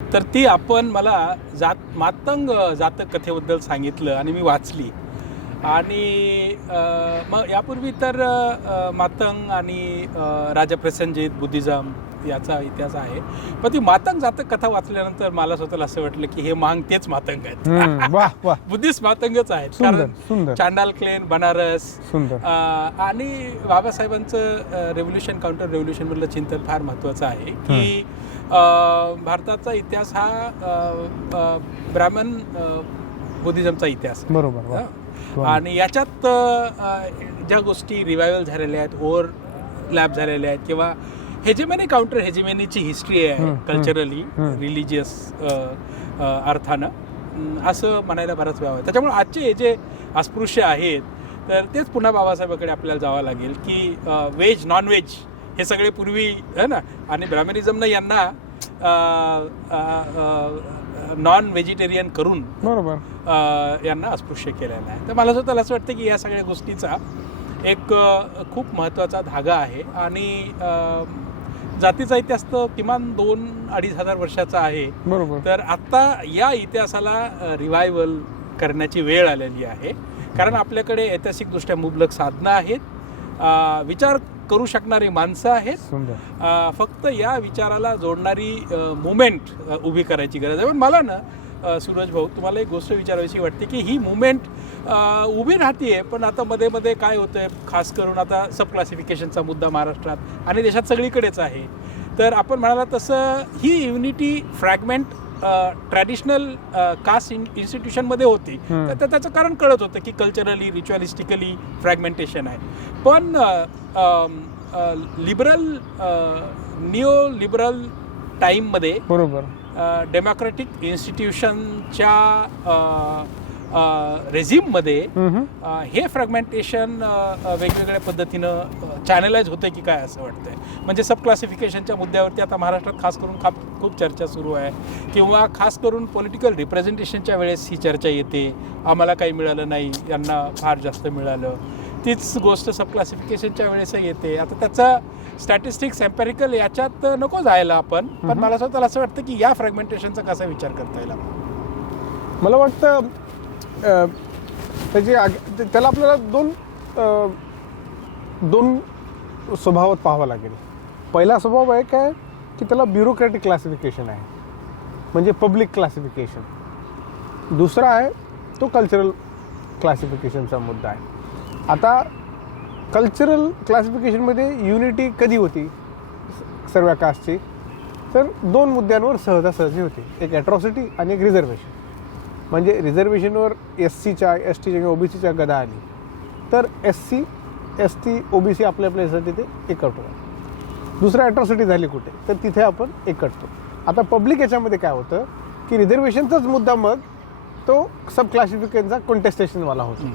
तर ती आपण मला मातंग जातककथेबद्दल सांगितलं आणि मी वाचली. आणि मग यापूर्वी तर मातंग आणि राजा प्रसेनजीत, बुद्धिझम याचा इतिहास आहे. पण ती मातंग जातक कथा वाचल्यानंतर मला स्वतःला असं वाटलं की हे मांग तेच मातंग आहेत. वाह वाह, बुद्धिस्ट मातंगच आहेत. सुंदर कारण सुंदर चांडाल क्लेन, बनारस सुंदर. आणि बाबासाहेबांचं रेव्होल्युशन, काउंटर रेव्होल्युशन मधलं चिंतन फार महत्त्वाचं आहे की भारताचा इतिहास हा ब्राह्मण बुद्धिझमचा इतिहास आहे. बरोबर. आणि याच्यात ज्या गोष्टी रिवायवल झालेल्या आहेत, ओव्हरलॅप झालेल्या आहेत, किंवा हेजेमनी काउंटर हेजेमनीची हिस्ट्री आहे कल्चरली, रिलिजियस अर्थानं, असं म्हणायला बराच वेळ आहे. त्याच्यामुळे आजचे हे जे अस्पृश्य आहेत तर तेच पुन्हा बाबासाहेबांकडे आपल्याला जावं लागेल की व्हेज नॉन व्हेज हे सगळे पूर्वी आहे ना, आणि ब्राह्मणिझमनं यांना नॉन व्हेजिटेरियन करून बरोबर यांना अस्पृश्य केलेलं आहे. तर मला स्वतःला असं वाटतं की या सगळ्या गोष्टीचा एक खूप महत्त्वाचा धागा आहे. आणि जातीचा इतिहास तर किमान 2-2.5 हजार वर्षाचा आहे. बरोबर. तर आत्ता या इतिहासाला रिवायवल करण्याची वेळ आलेली आहे. कारण आपल्याकडे ऐतिहासिकदृष्ट्या मुबलक साधनं आहेत, विचार करू शकणारी माणसं आहेत. फक्त या विचाराला जोडणारी मुवमेंट उभी करायची गरज आहे. पण मला ना सूरज भाऊ, तुम्हाला एक गोष्ट विचारावीशी वाटते की ही मुवमेंट उभी राहते, पण आता मध्ये मध्ये काय होतंय, खास करून आता सब क्लासिफिकेशनचा मुद्दा महाराष्ट्रात आणि देशात सगळीकडेच आहे. तर आपण म्हणाला तसं ही युनिटी फ्रॅगमेंट ट्रॅडिशनल कास्ट इन्स्टिट्यूशनमध्ये होती. तर त्याचं कारण कळत होतं की कल्चरली, रिच्युअलिस्टिकली फ्रॅगमेंटेशन आहे. पण लिबरल, निओ लिबरल टाईममध्ये बरोबर डेमोक्रॅटिक इन्स्टिट्यूशनच्या रेझिममध्ये हे फ्रॅगमेंटेशन वेगवेगळ्या पद्धतीनं चॅनलाइज होतं की काय असं वाटतंय. म्हणजे सब क्लासिफिकेशनच्या मुद्द्यावरती आता महाराष्ट्रात खास करून खूप चर्चा सुरू आहे, किंवा खास करून पॉलिटिकल रिप्रेझेंटेशनच्या वेळेस ही चर्चा येते, आम्हाला काही मिळालं नाही, यांना फार जास्त मिळालं. तीच गोष्ट सब क्लासिफिकेशनच्या वेळेस येते. आता त्याचा स्टॅटिस्टिक्स, एम्पेरिकल याच्यात नको जायला आपण, पण मला स्वतःला असं वाटतं की या फ्रॅगमेंटेशनचा कसा विचार करता येईल. मला वाटतं त्याला आपल्याला दोन स्वभावात पाहावं लागेल. पहिला स्वभाव आहे काय की त्याला ब्युरोक्रॅटिक क्लासिफिकेशन आहे, म्हणजे पब्लिक क्लासिफिकेशन. दुसरा आहे तो कल्चरल क्लासिफिकेशनचा मुद्दा आहे. आता कल्चरल क्लासिफिकेशनमध्ये युनिटी कधी होती सर्व कास्टची, तर 2 मुद्द्यांवर सहजासहजी होती, एक ॲट्रॉसिटी आणि एक रिझर्वेशन. म्हणजे रिझर्वेशनवर SCच्या, STच्या किंवा OBCच्या गदा आली तर SC, ST, OBC आपल्या आपल्यासाठी ते एकवटतो. दुसरं ॲट्रॉसिटी झाली कुठे तर तिथे आपण एकवटतो. आता पब्लिक याच्यामध्ये काय होतं की रिझर्वेशनचाच मुद्दा मग तो सब क्लासिफिकेशनचा कॉन्टेस्टेशनवाला होतो.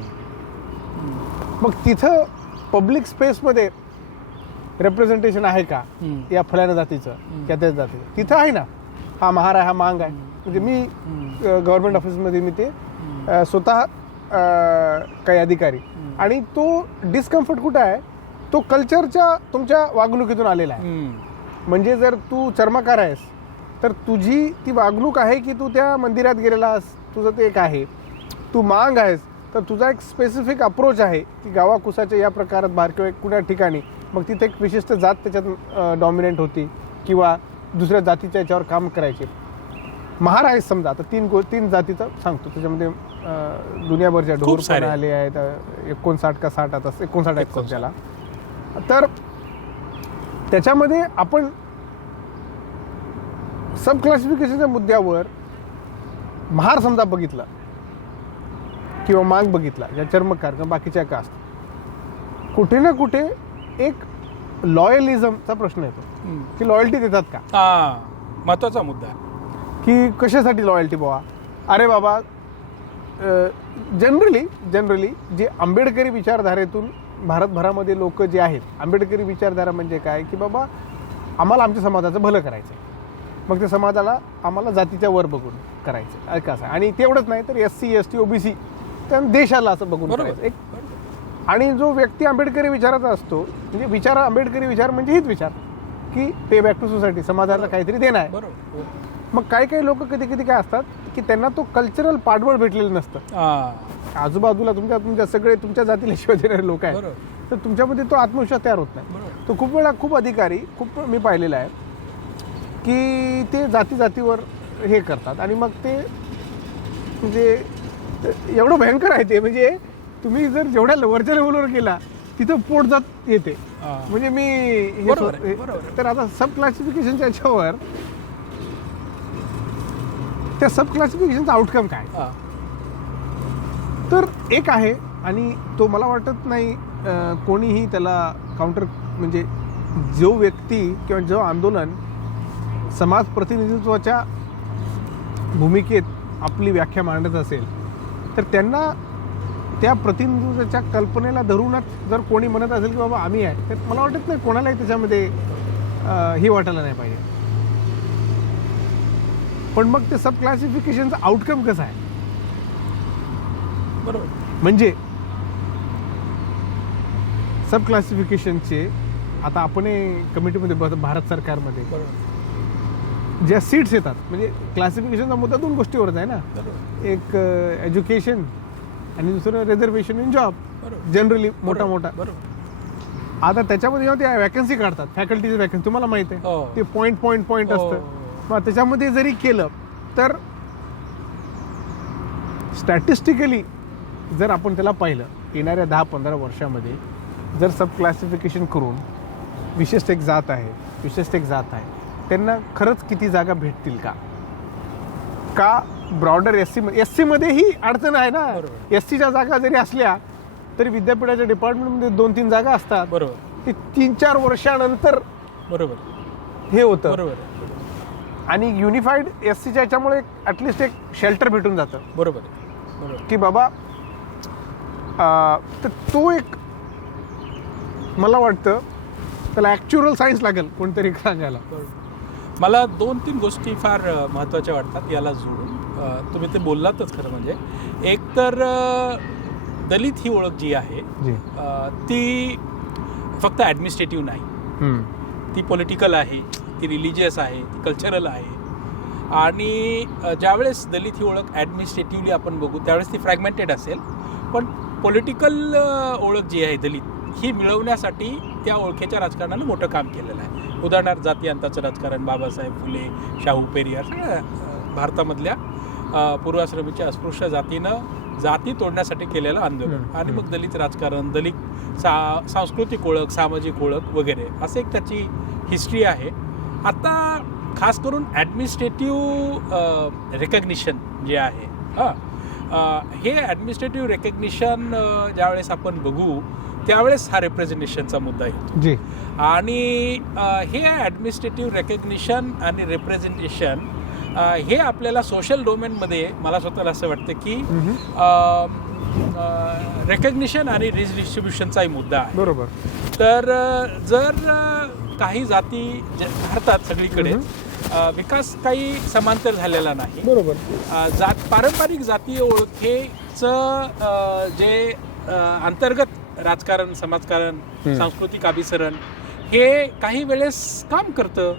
मग तिथं पब्लिक स्पेसमध्ये रिप्रेझेंटेशन आहे का या फलाण्या जातीचं त्या त्या जातीचं, तिथं आहे ना, हा महार आहे, हा मांग आहे. म्हणजे मी गव्हर्नमेंट ऑफिसमध्ये मी ते स्वतः काही अधिकारी, आणि तो डिस्कम्फर्ट कुठं आहे, तो कल्चरच्या तुमच्या वागणुकीतून आलेला आहे. म्हणजे जर तू चर्मकार आहेस तर तुझी ती वागणूक आहे की तू त्या मंदिरात गेलेलास, तुझं ते एक आहे. तू मांग आहेस तर तुझा एक स्पेसिफिक अप्रोच आहे की गावाकुसाच्या या प्रकारात बाहेर किंवा कुण्या ठिकाणी मग तिथे एक विशिष्ट जात त्याच्यात डॉमिनेंट होती किंवा दुसऱ्या जातीच्या याच्यावर काम करायचे. महार आहे समजा, आता 3 जातीचं सांगतो, त्याच्यामध्ये दुनियाभरच्या ढोर आले आहेत, 59 का 60, आता 59 आहेत त्याला. तर त्याच्यामध्ये आपण सब क्लासिफिकेशनच्या मुद्द्यावर महार समजा बघितला किंवा मांग बघितला, या चर्मकार किंवा बाकीच्या कास्ट, कुठे ना कुठे एक लॉयलिझमचा प्रश्न येतो की लॉयल्टी देतात का. महत्वाचा मुद्दा की कशासाठी लॉयल्टी बाबा. अरे बाबा, जनरली जे आंबेडकरी विचारधारेतून भारतभरामध्ये लोक जे आहेत, आंबेडकरी विचारधारा म्हणजे काय की बाबा आम्हाला आमच्या समाजाचं भलं करायचं, मग त्या समाजाला आम्हाला जातीच्या वर बघून करायचं कसं आहे. आणि तेवढंच नाही तर SC, ST, OBC त्या देशाला असं बघून करायचं एक. आणि जो व्यक्ती आंबेडकरी विचाराचा असतो, म्हणजे आंबेडकरी विचार म्हणजे हीच विचार की पे बॅक टू सोसायटी, समाजाला काहीतरी देणं आहे. मग काही लोक कधी कधी काय असतात की त्यांना तो कल्चरल पाठबळ भेटलेलं नसतं. आजूबाजूला तुमच्या सगळे तुमच्या जातीला शिवाय देणारे लोक आहेत, तर तुमच्यामध्ये तो आत्मविश्वास तयार होत नाही. तो खूप वेळा खूप अधिकारी खूप मी पाहिलेला आहे की ते जातीवर हे करतात आणि मग ते म्हणजे एवढं भयंकर आहे ते, म्हणजे तुम्ही जर जेवढ्या वरच्या लेवलवर गेला तिथं पोट जात येते. म्हणजे मी तर आता सब क्लासिफिकेशनच्या याच्यावर त्या सब क्लासिफिकेशनचा आउटकम काय, तर एक आहे आणि तो मला वाटत नाही कोणीही त्याला काउंटर, म्हणजे जो व्यक्ती किंवा जो आंदोलन समाज प्रतिनिधित्वाच्या भूमिकेत आपली व्याख्या मांडत असेल तर त्यांना त्या प्रतिनिधित्वाच्या कल्पनेला धरूनच जर कोणी म्हणत असेल की बाबा आम्ही आहे, तर मला वाटत नाही कोणालाही त्याच्यामध्ये हे वाटायला नाही पाहिजे. पण मग ते सब क्लासिफिकेशनचा आउटकम कसा आहे, बरोबर, म्हणजे सब क्लासिफिकेशनचे आता आपण कमिटीमध्ये भारत सरकारमध्ये ज्या सीट्स येतात, म्हणजे क्लासिफिकेशनचा मुद्दा दोन गोष्टीवरच आहे ना, एक एज्युकेशन आणि दुसरं रिझर्वेशन इन जॉब, जनरली मोठा. आता त्याच्यामध्ये जेव्हा ते वॅकन्सी काढतात, फॅकल्टीची वॅकन्सी तुम्हाला माहित आहे, ते पॉईंट असतं. मग त्याच्यामध्ये जरी केलं तर स्टॅटिस्टिकली जर आपण त्याला पाहिलं येणाऱ्या 10-15 वर्षामध्ये जर सब क्लासिफिकेशन करून विशिष्ट एक जात आहे त्यांना खरंच किती जागा भेटतील का ब्रॉडर एससी मध्येही अडचण आहे ना. एससीच्या जागा जरी असल्या तरी विद्यापीठाच्या डिपार्टमेंटमध्ये 2-3 जागा असतात, बरोबर, ते 3-4 वर्षानंतर बरोबर हे होतं. आणि युनिफाईड एससीच्या याच्यामुळे ॲटलिस्ट एक शेल्टर भेटून जातं, बरोबर, की बाबा तर तो एक मला वाटतं त्याला ॲक्च्युअल सायन्स लागेल कोणतरी सांगायला. मला 2-3 गोष्टी फार महत्त्वाच्या वाटतात याला जोडून. तुम्ही ते बोललातच खरं, म्हणजे एक तर दलित ही ओळख जी आहे ती फक्त ॲडमिनिस्ट्रेटिव्ह नाही, ती पॉलिटिकल आहे, ती रिलिजियस आहे, ती कल्चरल आहे. आणि ज्यावेळेस दलित ही ओळख ॲडमिनिस्ट्रेटिव्हली आपण बघू त्यावेळेस ती फ्रॅगमेंटेड असेल, पण पॉलिटिकल ओळख जी आहे दलित ही मिळवण्यासाठी त्या ओळखीच्या राजकारणानं मोठं काम केलेलं आहे. उदाहरणार्थ जाती अंताचं राजकारण, बाबासाहेब फुले, शाहू पेरियार, सगळ्या भारतामधल्या पूर्वाश्रमीच्या अस्पृश्य जातीनं जाती तोडण्यासाठी केलेलं आंदोलन, आणि मग दलित राजकारण, दलित सांस्कृतिक ओळख, सामाजिक ओळख वगैरे असं एक त्याची हिस्ट्री आहे. आता खास करून ॲडमिनिस्ट्रेटिव्ह रेकग्निशन जे आहे, हे ॲडमिनिस्ट्रेटिव्ह रेकग्निशन ज्यावेळेस आपण बघू त्यावेळेस हा रिप्रेझेंटेशनचा मुद्दा येतो. आणि हे ॲडमिनिस्ट्रेटिव्ह रेकग्निशन आणि रिप्रेझेंटेशन हे आपल्याला सोशल डोमेनमध्ये मला स्वतःला असं वाटतं की रेकग्निशन आणि रिडिस्ट्रीब्युशनचाही मुद्दा आहे, बरोबर. तर जर काही जाती भारतात सगळीकडे विकास काही समांतर झालेला नाही, बरोबर. पारंपरिक जातीय ओळखेचं जे अंतर्गत राजकारण, समाजकारण, सांस्कृतिक अभिसरण हे काही वेळेस काम करतं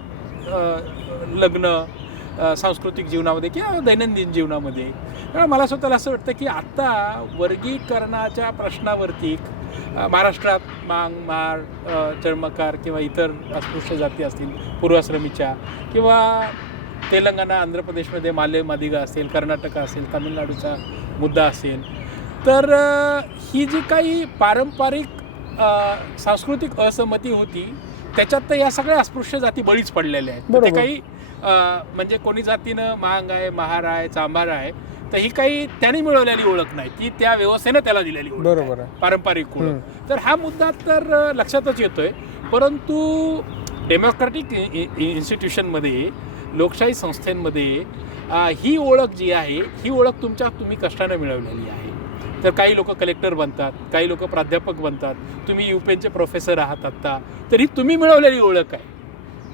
लग्न, सांस्कृतिक जीवनामध्ये किंवा दैनंदिन जीवनामध्ये. मला स्वतःला असं वाटतं की आता वर्गीकरणाच्या प्रश्नावरती महाराष्ट्रात मार, चर्मकार किंवा इतर अस्पृश्य जाती असतील पूर्वाश्रमीच्या, किंवा तेलंगणा, आंध्र प्रदेशमध्ये माले मादिगा असेल, कर्नाटक असेल, तामिळनाडूचा मुद्दा असेल, तर ही जी काही पारंपरिक सांस्कृतिक असहमती होती त्याच्यात तर या सगळ्या अस्पृश्य जाती बळीच पडलेल्या आहेत. ते काही म्हणजे कोणी जातीनं महांग आहे, महार आहे, चांभार आहे, तर ही काही त्याने मिळवलेली ओळख नाही, ती त्या व्यवस्थेनं त्याला दिलेली ओळख, बरोबर, पारंपरिक ओळख. तर हा मुद्दा तर लक्षातच येतोय. परंतु डेमोक्रॅटिक इन्स्टिट्यूशनमध्ये, लोकशाही संस्थेमध्ये ही ओळख जी आहे ही ओळख तुम्ही कष्टानं मिळवलेली आहे. तर काही लोक कलेक्टर बनतात, काही लोक प्राध्यापक बनतात, तुम्ही UPenचे प्रोफेसर आहात आत्ता, तर ही तुम्ही मिळवलेली ओळख आहे.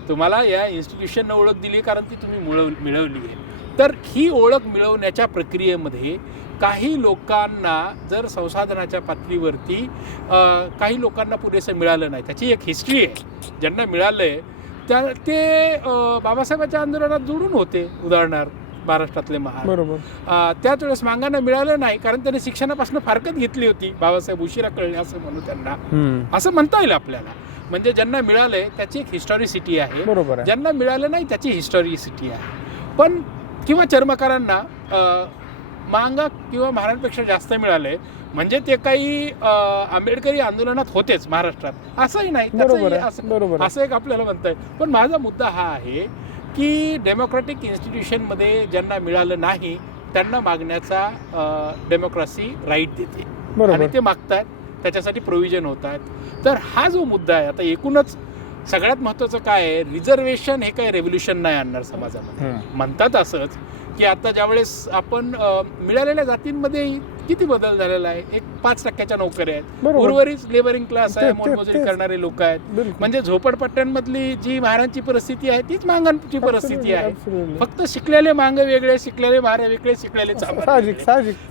तुम्हाला या इन्स्टिट्यूशननं ओळख दिली कारण ती तुम्ही मिळवली आहे. तर ही ओळख मिळवण्याच्या प्रक्रियेमध्ये काही लोकांना जर संसाधनाच्या पातळीवरती काही लोकांना पुरेसं मिळालं नाही, त्याची एक हिस्ट्री आहे. ज्यांना मिळालं आहे ते बाबासाहेबांच्या आंदोलनात जोडून होते. उदाहरणार्थ महाराष्ट्रातले महार, बरोबर. त्याच वेळेस मागांना मिळालं नाही कारण त्यांनी शिक्षणापासून फारकत घेतली होती. बाबासाहेब उशिरा कळले असं म्हणू त्यांना, असं म्हणता येईल आपल्याला. म्हणजे ज्यांना मिळालंय त्याची एक हिस्टॉरिसिटी आहे, बरोबर. ज्यांना मिळालं नाही त्याची हिस्टॉरिसिटी आहे. पण किंवा चर्मकारांना मांगा किंवा महारांपेक्षा जास्त मिळालंय म्हणजे ते काही आंबेडकरी आंदोलनात होतेच महाराष्ट्रात, असंही नाही. असं एक आपल्याला म्हणता येईल. पण माझा मुद्दा हा आहे की डेमोक्रॅटिक इन्स्टिट्यूशनमध्ये ज्यांना मिळालं नाही त्यांना मागण्याचा डेमोक्रेसी राईट देते आणि ते मागतायत, त्याच्यासाठी प्रोव्हिजन होत आहेत. तर हा जो मुद्दा आहे आता एकूणच सगळ्यात महत्त्वाचं काय आहे, रिझर्वेशन हे काही रेव्होल्युशन नाही आणणार समाजामध्ये. म्हणतात असंच की आता ज्यावेळेस आपण मिळालेल्या जातींमध्ये किती बदल झालेला आहे. एक 5% नोकऱ्या आहेत, उर्वरित लेबरिंग क्लास आहे, मोलमजुरी करणारे लोक आहेत. म्हणजे झोपडपट्ट्यांमधली जी महारांची परिस्थिती आहे तीच मांगांची परिस्थिती आहे. फक्त शिकलेले मांग वेगळे, शिकलेले महार वेगळे, शिकलेले चांगले.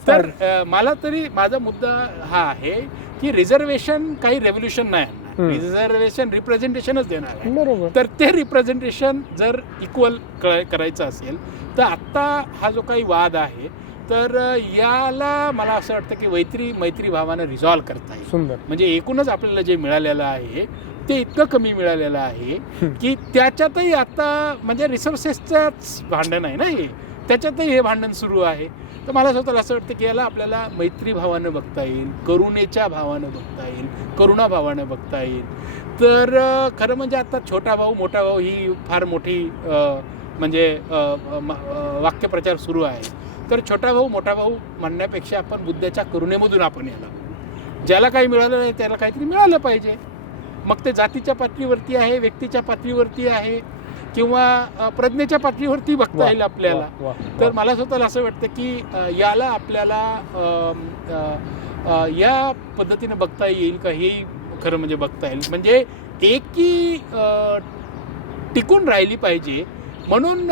तर मला तरी माझा मुद्दा हा आहे की रिझर्वेशन काही रेव्होल्युशन नाही आणणार. रिझर्वेशन रिप्रेझेंटेशनच देणार आहे. तर ते रिप्रेझेंटेशन जर इक्वल करायचं असेल तर आत्ता हा जो काही वाद आहे तर याला मला असं वाटतं की मैत्री भावानं रिझॉल्व्ह करता येईल. सुंदर. म्हणजे एकूणच आपल्याला जे मिळालेलं आहे ते इतकं कमी मिळालेलं आहे की त्याच्यातही आता म्हणजे रिसोर्सेसचंच भांडण आहे ना हे, त्याच्यातही हे भांडण सुरू आहे. तर मला स्वतःला असं वाटतं की याला आपल्याला मैत्री भावानं बघता येईल, करुणेच्या भावानं बघता येईल, करुणा भावानं बघता येईल. तर खरं म्हणजे आता छोटा भाऊ मोठा भाऊ ही फार मोठी म्हणजे वाक्यप्रचार सुरू आहे. तर छोटा भाऊ मोठा भाऊ म्हणण्यापेक्षा आपण बुद्धाच्या करुणेमधून आपण याला बघू. ज्याला काही मिळालं नाही त्याला काहीतरी मिळालं पाहिजे. मग ते जातीच्या पातळीवरती आहे, व्यक्तीच्या पातळीवरती आहे किंवा प्रज्ञेच्या पातळीवरती बघता येईल आपल्याला. तर मला स्वतःला असं वाटतं की याला आपल्याला या पद्धतीने बघता येईल का हे खरं म्हणजे बघता येईल. म्हणजे एकी टिकून राहिली पाहिजे म्हणून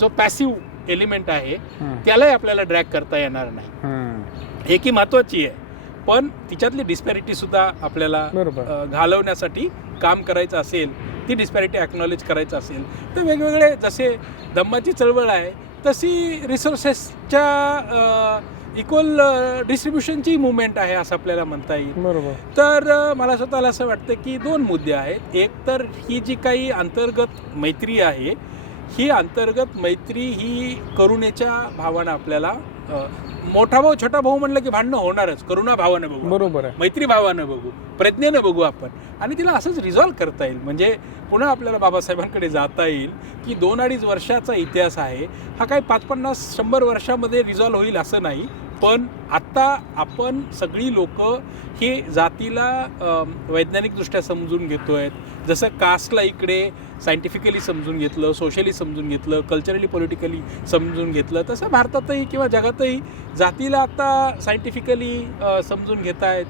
जो पॅसिव्ह एलिमेंट आहे त्यालाही आपल्याला ड्रॅग करता येणार नाही. एकी महत्वाची आहे पण तिच्यातली डिस्पॅरिटी सुद्धा आपल्याला घालवण्यासाठी काम करायचं असेल, ती डिस्पॅरिटी ॲक्नॉलेज करायचं असेल तर वेगवेगळे जसे धम्माची चळवळ आहे तशी रिसोर्सेसच्या इक्वल डिस्ट्रीब्युशनची मुवमेंट आहे असं आपल्याला म्हणता येईल. तर मला स्वतःला असं वाटतं की 2 मुद्दे आहेत. एक तर ही जी काही अंतर्गत मैत्री आहे ही अंतर्गत मैत्री ही करुणेच्या भावानं आपल्याला मोठा भाऊ छोटा भाऊ म्हणलं की भांडणं होणारच. करुणा भावानं बघू, बरोबर आहे, मैत्री भावानं बघू, प्रज्ञेनं बघू आपण आणि तिला असंच रिझॉल्व्ह करता येईल. म्हणजे पुन्हा आपल्याला बाबासाहेबांकडे जाता येईल की 2-2.5 वर्षाचा इतिहास आहे हा काही 50-50-100 वर्षामध्ये रिझॉल्व्ह होईल असं नाही. पण आत्ता आपण सगळी लोक हे जातीला वैज्ञानिकदृष्ट्या समजून घेतोय. जसं कास्टला इकडे सायंटिफिकली समजून घेतलं, सोशली समजून घेतलं, कल्चरली पॉलिटिकली समजून घेतलं, तसं भारतातही किंवा जगातही जातीला आता सायंटिफिकली समजून घेत आहेत.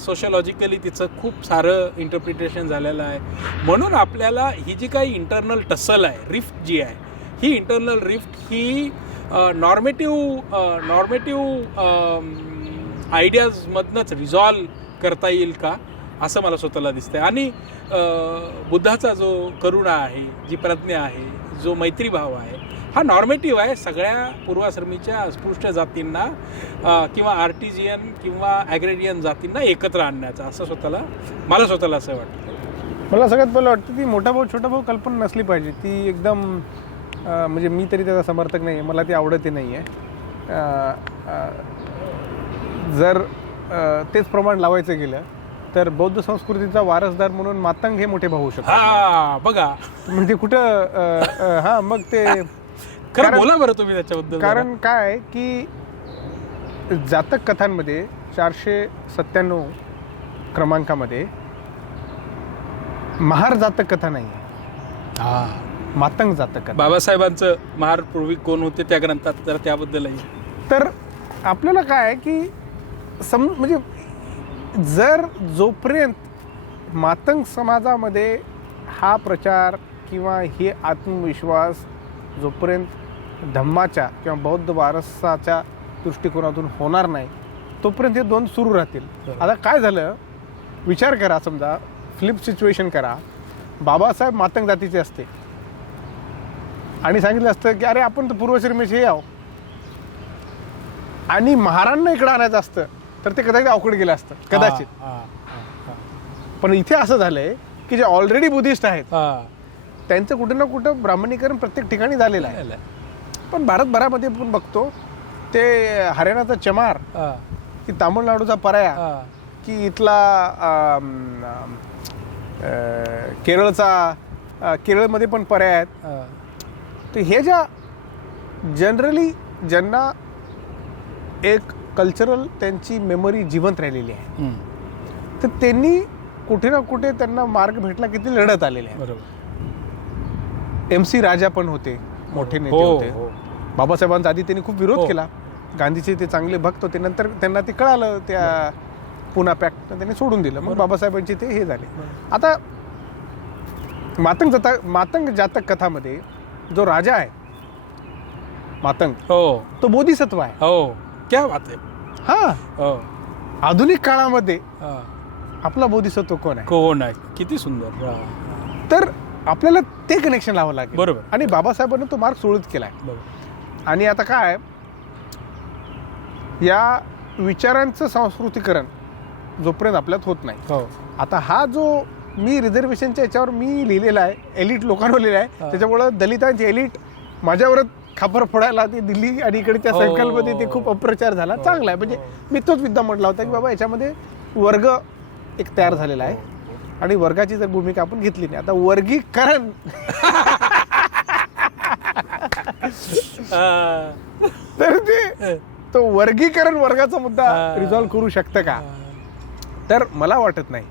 सोशलॉजिकली तिचं खूप सारं इंटरप्रिटेशन झालेलं आहे. म्हणून आपल्याला ही जी काही इंटरनल टसल आहे, रिफ्ट जी आहे, ही इंटरनल रिफ्ट ही नॉर्मेटिव्ह आयडियाजमधनंच रिझॉल्व करता येईल का असं मला स्वतःला दिसतंय. आणि बुद्धाचा जो करुणा आहे, जी प्रज्ञा आहे, जो मैत्रीभाव आहे हा नॉर्मेटिव्ह आहे सगळ्या पूर्वाश्रमीच्या अस्पृश्य जातींना किंवा आर्टिजियन किंवा ॲग्रेरियन जातींना एकत्र आणण्याचा असं मला स्वतःला असं वाटतं. मला सगळ्यात पहिलं वाटतं ती मोठा भाऊ छोटा भाऊ कल्पना नसली पाहिजे. ती एकदम म्हणजे मी तरी त्याचा समर्थक नाही आहे, मला ती आवडतही नाही आहे. जर तेच प्रमाण लावायचं गेलं तर बौद्ध संस्कृतीचा वारसदार म्हणून मातंग हे मोठे भाऊ होऊ शकतात. बघा म्हणजे कुठं मग ते बोला बरं तुम्ही त्याच्याबद्दल. कारण काय की जातक कथांमध्ये 497 क्रमांकामध्ये महार जातक कथा नाही आहे, मातंग जातक कथा. बाबासाहेबांचं महार पूर्वी कोण होते त्या ग्रंथात तर त्याबद्दलही. तर आपल्याला काय आहे की म्हणजे जर जोपर्यंत मातंग समाजामध्ये हा प्रचार किंवा हे आत्मविश्वास जोपर्यंत धम्माच्या किंवा बौद्ध वारसाच्या दृष्टिकोनातून होणार नाही तोपर्यंत हे 2 सुरू राहतील. आता काय झालं विचार करा, समजा फ्लिप सिच्युएशन करा बाबासाहेब मातंग जातीचे असते आणि सांगितलं असतं की अरे आपण तर पूर्वश्रीमेचे याव आणि महारांना इकडं आणायचं असतं तर ते कदाचित अवघड गेलं असतं कदाचित. पण इथे असं झालंय की जे ऑलरेडी बुद्धिस्ट आहेत त्यांचं कुठे ना कुठं ब्राह्मणीकरण प्रत्येक ठिकाणी झालेलं आहे. पण भारतभरामध्ये आपण बघतो ते हरियाणाचा चमार की तामिळनाडूचा पराया की इथला केरळमध्ये पण पर्याय आहेत. तर हे ज्या जनरली ज्यांना एक कल्चरल त्यांची मेमरी जिवंत राहिलेली आहे तर त्यांनी कुठे ना कुठे त्यांना मार्ग भेटला किती लढत आलेले आहे. MC राजा पण होते, मोठे नेते होते. बाबासाहेबांचा आधी त्यांनी खूप विरोध केला. गांधीचे ते चांगले भक्त होते. नंतर त्यांना ते कळालं त्या पुना पॅक्ट त्यांनी सोडून दिलं. मग बाबासाहेबांचे ते हे झाले. आता मातंग जातक कथामध्ये जो राजा आहे मातंग तो बोधिसत्व आहे. क्या बात आहे. हा आधुनिक काळामध्ये आपला बोधिसत्व कोण आहे किती सुंदर. तर आपल्याला ते कनेक्शन लावावं लागेल. बरोबर. आणि बाबासाहेबांनी तो मार्ग सुरळीत केलाय. आणि आता काय या विचारांचं सांस्कृतिकरण जोपर्यंत आपल्यात होत नाही. आता हा जो मी रिझर्वेशनच्या याच्यावर मी लिहिलेला आहे एलिट लोकांवर लिहिलेला आहे त्याच्यामुळं दलितांची एलिट माझ्यावरच खापर फोडायला ते दिल्ली आणि इकडे त्या सर्कलमध्ये ते खूप अप्रचार झाला. चांगला आहे. म्हणजे मी तोच मुद्दा म्हटला होता की बाबा याच्यामध्ये वर्ग एक तयार झालेला आहे आणि वर्गाची जर भूमिका आपण घेतली नाही. आता वर्गीकरण तर ते तो वर्गीकरण वर्गाचा मुद्दा रिझॉल्व्ह करू शकतं का तर मला वाटत नाही.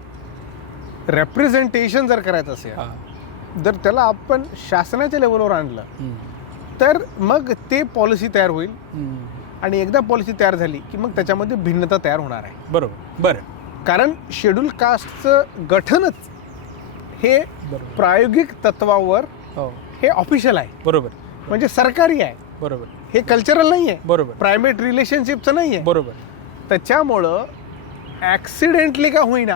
रेप्रेझेंटेशन जर करायचं असेल तर त्याला आपण शासनाच्या लेवलवर आणलं तर मग ते पॉलिसी तयार होईल आणि एकदा पॉलिसी तयार झाली की मग त्याच्यामध्ये भिन्नता तयार होणार आहे. बरोबर. कारण शेड्यूल कास्टचं गठनच हे प्रायोगिक तत्वावर हे ऑफिशियल आहे. बरोबर. म्हणजे सरकारी आहे. बरोबर. हे कल्चरल नाही आहे. बरोबर. प्रायव्हेट रिलेशनशिपचं नाही आहे. बरोबर. त्याच्यामुळं ऍक्सिडेंटली का होईना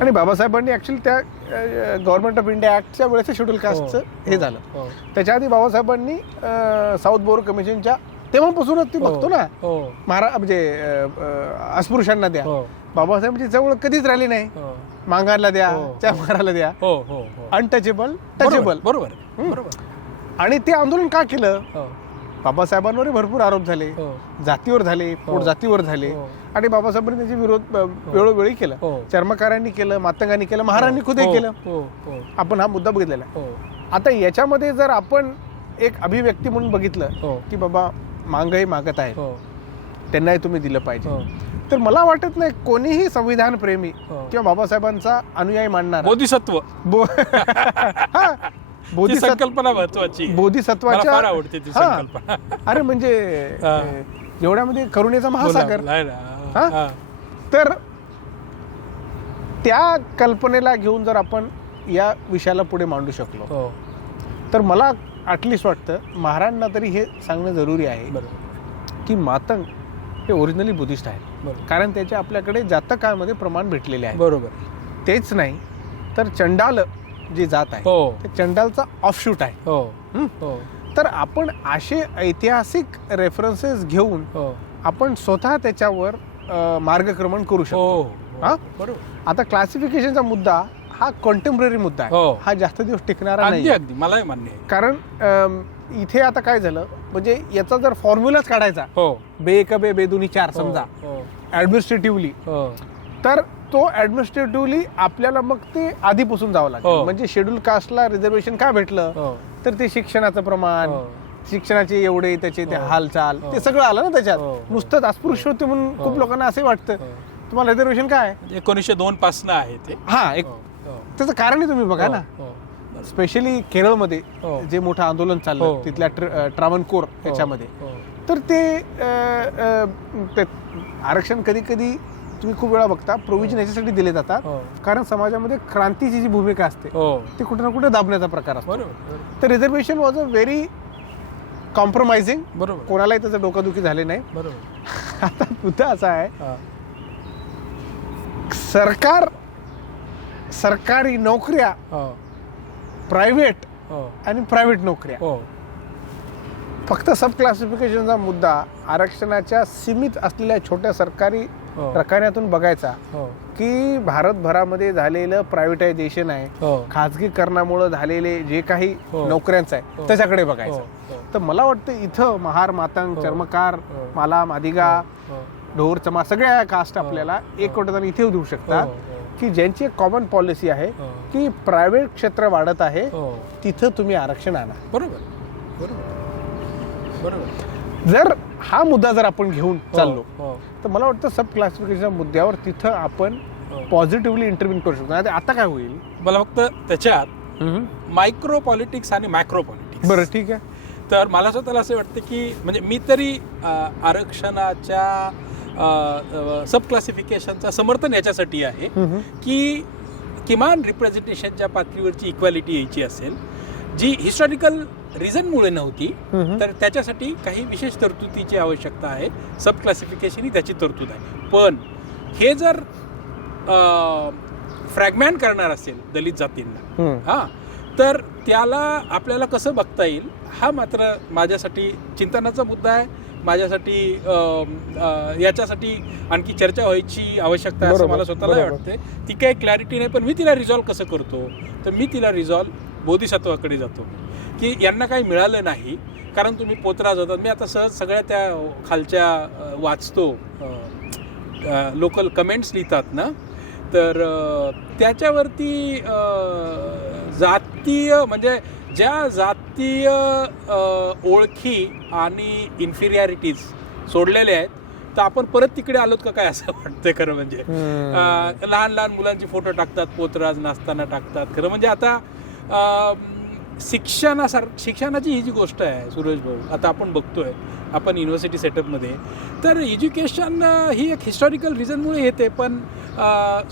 आणि बाबासाहेबांनी ऍक्च्युअली त्या गव्हर्नमेंट ऑफ इंडिया ऍक्टच्या वेळेस शेड्यूल कास्टचं हे झालं. त्याच्या आधी बाबासाहेबांनी साऊथ बोरो कमिशनच्या तेव्हापासूनच ती बघतो ना म्हणजे अस्पृश्यांना द्या. बाबासाहेबांची जवळ कधीच राहिली नाही. मांगायला द्या त्या मारायला द्या अनटचेबल टचेबल. बरोबर. आणि ते आंदोलन का केलं बाबासाहेबांवर भरपूर आरोप झाले. जातीवर झाले पोट जातीवर झाले आणि बाबासाहेबांनी त्याचे विरोध वेळोवेळी केलं. चर्मकारांनी केलं मातंगांनी केलं महारांनी खुदे केलं. आपण हा मुद्दा बघितलेला आहे. आता याच्यामध्ये जर आपण एक अभिव्यक्ती म्हणून बघितलं की बाबा मागही मागत आहेत त्यांनाही तुम्ही दिलं पाहिजे तर मला वाटत नाही कोणीही संविधान प्रेमी किंवा बाबासाहेबांचा अनुयायी मानणार बोधिसत्व संकल्पना महत्वाची बोधिसत्वाच्या आवडते ती संकल्पना. अरे म्हणजे एवढ्यामध्ये करुणेचा महासागर. तर त्या कल्पनेला घेऊन जर आपण या विषयाला पुढे मांडू शकलो तर मला ॲटलिस्ट वाटतं महाराजांना तरी हे सांगणं जरुरी आहे की मातंग हे ओरिजिनली बुद्धिस्ट आहे. कारण त्याचे आपल्याकडे जातकामध्ये प्रमाण भेटलेले आहे. बरोबर. तेच नाही तर चंडाल जे जात आहे ते चंडालचा ऑफशूट आहे. तर आपण असे ऐतिहासिक रेफरन्सेस घेऊन आपण स्वतः त्याच्यावर मार्गक्रमण करू शकतो. आता क्लासिफिकेशनचा मुद्दा हा कॉन्टेम्पररी मुद्दा आहे. हा जास्त दिवस टिकणारा नाही. अगदी मलाही मान्य आहे. कारण इथे आता काय झालं म्हणजे याचा जर फॉर्म्युलाच काढायचा बे एक बे बे दुनी चार समजा ऍडमिनिस्ट्रेटिव्हली तर तो ऍडमिनिस्ट्रेटिव्हली आपल्याला मग ते आधीपासून जावं लागेल. म्हणजे शेड्यूल कास्टला रिझर्वेशन का भेटलं तर ते शिक्षणाचं प्रमाण शिक्षणाचे एवढे त्याचे ते हालचाल ते सगळं आलं ना त्याच्यात. नुसतंच अस्पृश्य होते म्हणून खूप लोकांना असं वाटतं. तुम्हाला रिझर्वेशन काय 1902 पासून आहे ते. त्याचं कारणही तुम्ही बघा ना. स्पेशली केरळमध्ये जे मोठं आंदोलन चाललं तिथल्या ट्रावणकोर याच्यामध्ये तर ते आरक्षण कधी कधी तुम्ही खूप वेळा बघता प्रोव्हिजन याच्यासाठी दिले जातात कारण समाजामध्ये क्रांतीची जी भूमिका असते ती कुठे ना कुठे दाबण्याचा प्रकार असतो. तर reservation was a very compromising. कोणालाही त्याचं डोकादुखी झाले नाही. आता मुद्दा असा आहे सरकार सरकारी नोकऱ्या, हो प्रायव्हेट हो आणि प्रायव्हेट नोकऱ्या, हो फक्त सब क्लासिफिकेशनचा मुद्दा आरक्षणाच्या सीमित असलेल्या छोट्या सरकारी हो. प्रकारातून बघायचा हो की भारतभरामध्ये झालेलं प्रायव्हेटायझेशन आहे, हो खाजगीकरणामुळे झालेले जे काही हो. नोकऱ्यांचं आहे हो. त्याच्याकडे हो बघायचं. हो तर मला वाटतं इथं महार, मातंग, हो. चर्मकार, हो. माला, मादिगा, हो ढोर, चमार सगळ्या कास्ट हो. आपल्याला हो. एक वटताना इथे देऊ शकतात हो, हो. की ज्यांची एक कॉमन पॉलिसी आहे हो. की प्रायव्हेट क्षेत्र वाढत आहे, हो तिथं तुम्ही आरक्षण आणा. बरोबर बरोबर बरोबर जर हा मुद्दा जर आपण घेऊन चाललो हो तर मला वाटतं सब क्लासिफिकेशनच्या मुद्द्यावर तिथं आपण हो. पॉझिटिव्हली इंटरव्ह्यू करू शकतो. नाही तर आता काय होईल? मला फक्त त्याच्यात मायक्रो पॉलिटिक्स आणि मॅक्रो पॉलिटिक्स. बरं ठीक आहे. तर मला स्वतःला असं वाटतं की म्हणजे मी तरी आरक्षणाच्या सब क्लासिफिकेशनचं समर्थन याच्यासाठी आहे की किमान रिप्रेझेंटेशनच्या पातळीवरची इक्वॅलिटी यायची असेल, जी हिस्टॉरिकल रिझनमुळे नव्हती, तर त्याच्यासाठी काही विशेष तरतुदीची आवश्यकता आहे. सब क्लासिफिकेशन ही त्याची तरतूद आहे. पण हे जर फ्रॅगमेंट करणार असेल दलित जातींना, हां, तर त्याला आपल्याला कसं बघता येईल हा मात्र माझ्यासाठी चिंतनाचा मुद्दा आहे. माझ्यासाठी याच्यासाठी आणखी चर्चा व्हायची आवश्यकता आहे असं मला स्वतःला वाटते. ती काही क्लॅरिटी नाही, पण मी तिला रिझॉल्व्ह कसं करतो, तर मी तिला रिझॉल्व्ह बोधिसत्वाकडे जातो की यांना काही मिळालं नाही कारण तुम्ही पोतराज होतात. मी आता सहज सगळ्या त्या खालच्या वाचतो, लोकल कमेंट्स लिहितात ना, तर त्याच्यावरती जातीय म्हणजे ज्या जातीय ओळखी आणि इन्फिरियरिटीज सोडलेल्या आहेत, तर आपण परत तिकडे आलोत का काय असं वाटतंय खरं म्हणजे. लहान लहान मुलांचे फोटो टाकतात, पोतराज नाचताना टाकतात. खरं म्हणजे आता शिक्षणाची ही जी गोष्ट आहे सुरेश भाऊ, आता आपण बघतोय आपण युनिव्हर्सिटी सेटअपमध्ये, तर एज्युकेशन ही एक हिस्टॉरिकल रिझनमुळे येते, पण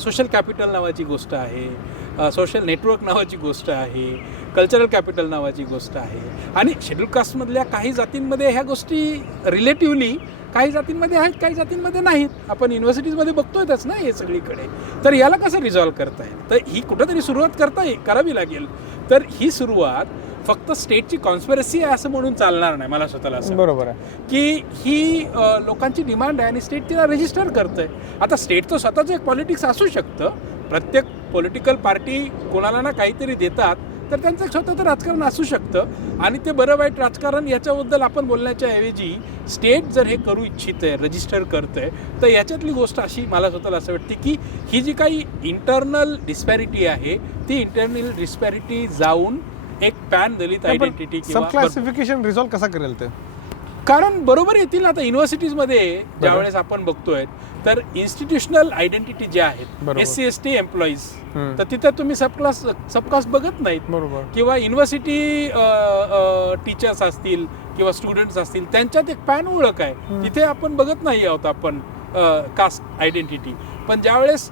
सोशल कॅपिटल नावाची गोष्ट आहे, सोशल नेटवर्क नावाची गोष्ट आहे, कल्चरल कॅपिटल नावाची गोष्ट आहे. आणि शेड्यूल कास्टमधल्या काही जातींमध्ये ह्या गोष्टी रिलेटिव्हली काही जातींमध्ये आहेत, काही जातींमध्ये नाहीत. आपण युनिव्हर्सिटीजमध्ये बघतोयच ना हे सगळीकडे. तर याला कसं रिझॉल्व्ह करता येईल, तर ही कुठंतरी सुरुवात करावी लागेल. तर ही सुरुवात फक्त स्टेटची कॉन्स्पिरसी आहे असं म्हणून चालणार नाही. मला स्वतःला असं बरोबर आहे की ही लोकांची डिमांड आहे आणि स्टेट तिला रजिस्टर करतंय. आता स्टेटचं स्वतःचं एक पॉलिटिक्स असू शकतं. प्रत्येक पॉलिटिकल पार्टी कोणाला ना काहीतरी देतात, तर त्यांचं स्वतःचं राजकारण असू शकतं आणि ते बरं वाईट राजकारण याच्याबद्दल आपण बोलण्याच्या ऐवजी स्टेट जर हे करू इच्छित आहे, रजिस्टर करतंय, तर याच्यातली गोष्ट अशी मला स्वतःला असं वाटते की ही जी काही इंटरनल डिस्पॅरिटी आहे, ती इंटरनल डिस्पॅरिटी जाऊन एक पॅन दलित आयडेंटिटी सब क्लासिफिकेशन रिझॉल्व कसा करेल ते? कारण बरोबर येतील. आता युनिव्हर्सिटीजमध्ये ज्यावेळेस आपण बघतोय, तर इन्स्टिट्यूशनल आयडेंटिटी ज्या आहेत, SC ST एम्प्लॉईज, तर तिथं तुम्ही सबकास्ट बघत नाहीत. बरोबर. किंवा युनिव्हर्सिटी टीचर्स असतील किंवा स्टुडंट्स असतील, त्यांच्यात एक पॅन ओळख आहे, तिथे आपण बघत नाही आहोत आपण कास्ट आयडेंटिटी. पण ज्यावेळेस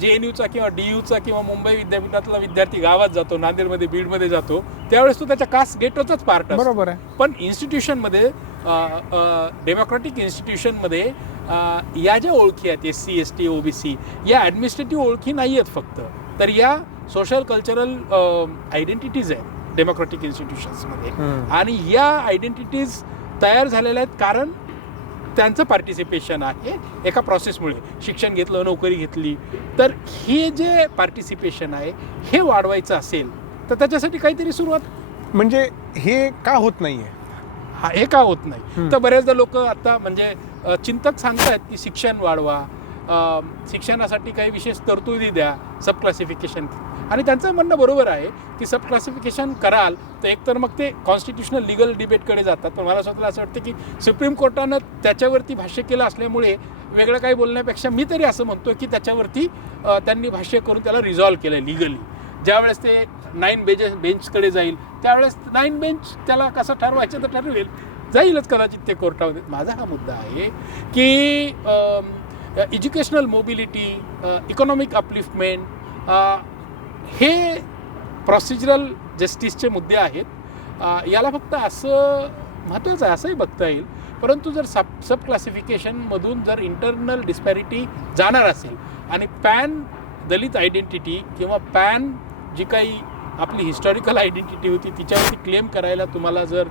JNUचा किंवा DUचा किंवा मुंबई विद्यापीठातला विद्यार्थी गावात जातो, नांदेडमध्ये, बीडमध्ये जातो, त्यावेळेस तो त्याच्या कास्ट गेटवरचाच पार्ट असतो. बरोबर आहे. पण इन्स्टिट्यूशनमध्ये, डेमोक्रॅटिक इन्स्टिट्यूशनमध्ये या ज्या ओळखी आहेत, SC ST OBC, या ॲडमिनिस्ट्रेटिव्ह ओळखी नाही आहेत फक्त, तर या सोशल कल्चरल आयडेंटिटीज आहेत डेमोक्रॅटिक इन्स्टिट्यूशन्समध्ये. आणि या आयडेंटिटीज तयार झालेल्या आहेत कारण त्यांचं पार्टिसिपेशन आहे एका प्रोसेसमुळे. शिक्षण घेतलं, नोकरी घेतली, तर हे जे पार्टिसिपेशन आहे हे वाढवायचं असेल तर त्याच्यासाठी काहीतरी सुरुवात. म्हणजे हे का होत नाहीये? हे का होत नाही, तर बरेचदा लोक आता म्हणजे चिंतक सांगतायत की शिक्षण वाढवा, शिक्षणासाठी काही विशेष तरतुदी द्या, सब क्लासिफिकेशन. आणि त्यांचं म्हणणं बरोबर आहे की सब क्लासिफिकेशन कराल तर एकतर मग ते कॉन्स्टिट्युशनल लिगल डिबेटकडे जातात. पण मला स्वतःला असं वाटतं की सुप्रीम कोर्टानं त्याच्यावरती भाष्य केलं असल्यामुळे वेगळं काही बोलण्यापेक्षा मी तरी असं म्हणतो की त्याच्यावरती त्यांनी भाष्य करून त्याला रिझॉल्व्ह केलं लिगली. ज्यावेळेस ते 9 बेंचकडे जाईल त्यावेळेस 9 बेंच त्याला कसं ठरवायचं तर ठरवेल, जाईलच कदाचित ते कोर्टामध्ये. माझा हा मुद्दा आहे की एज्युकेशनल मोबिलिटी, इकॉनॉमिक अपलिफ्टमेंट हे प्रोसिजरल जस्टिसचे मुद्दे आहेत. याला फक्त असं महत्त्वाचं आहे असंही बघता येईल. परंतु जर सब क्लासिफिकेशनमधून जर इंटरनल डिस्पॅरिटी जाणार असेल आणि पॅन दलित आयडेंटिटी किंवा पॅन जी काही आपली हिस्टॉरिकल आयडेंटिटी होती तिच्यावरती क्लेम करायला तुम्हाला जर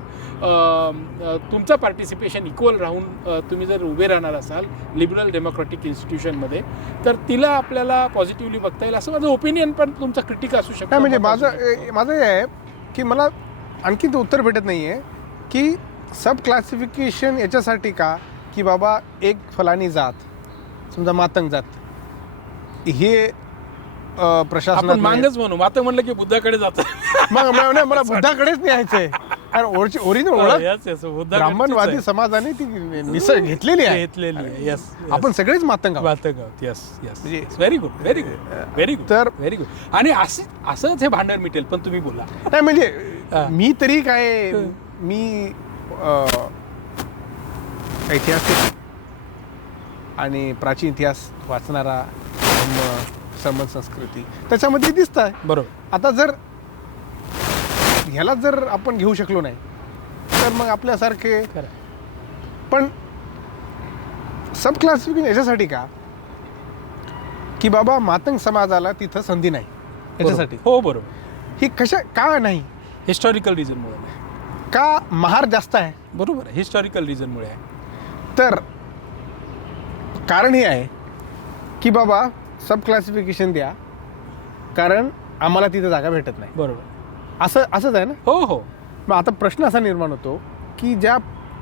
तुमचं पार्टिसिपेशन इक्वल राहून तुम्ही जर उभे राहणार असाल लिबरल डेमोक्रॅटिक इन्स्टिट्यूशनमध्ये, तर तिला आपल्याला पॉझिटिव्हली बघता येईल असं माझं ओपिनियन, पण तुमचं क्रिटिक असू शकतं. नाही म्हणजे माझं हे आहे की मला आणखी ते उत्तर भेटत नाही आहे की सब क्लासिफिकेशन याच्यासाठी का, की बाबा एक फलानी जात समजा मातंग जात हे प्रशासन आपण मांगच म्हणू, मातंग म्हणलं की बुद्धाकडे जातं. मग मला बुद्धाकडेच न्यायचंय. ओरिजिनल ओळख ब्राह्मणवादी समाजाने ती घेतलेली आहे. आपण सगळेच मातंग आहोत. Yes yes, very good very good very good, तर व्हेरी गुड. आणि असंच हे भांडण मिटेल. पण तुम्ही बोला. नाही म्हणजे मी तरी काय, मी ऐतिहासिक आणि प्राचीन इतिहास वाचणारा, समज संस्कृती त्याच्यामध्ये दिसत आहे. बरोबर. आता जर ह्याला जर आपण घेऊ शकलो नाही तर मग आपल्यासारखे, पण सब क्लासिफिकेशन याच्यासाठी का, की बाबा मातंग समाजाला तिथं संधी नाही याच्यासाठी. हो बरोबर. ही का नाही? हिस्टॉरिकल रिझनमुळे. का महार जास्त आहे? बरोबर, हिस्टॉरिकल रिझनमुळे आहे. तर कारण हे आहे की बाबा सब क्लासिफिकेशन द्या कारण आम्हाला तिथे जागा भेटत नाही. बरोबर, असंच आहे ना. हो हो. मग आता प्रश्न असा निर्माण होतो की ज्या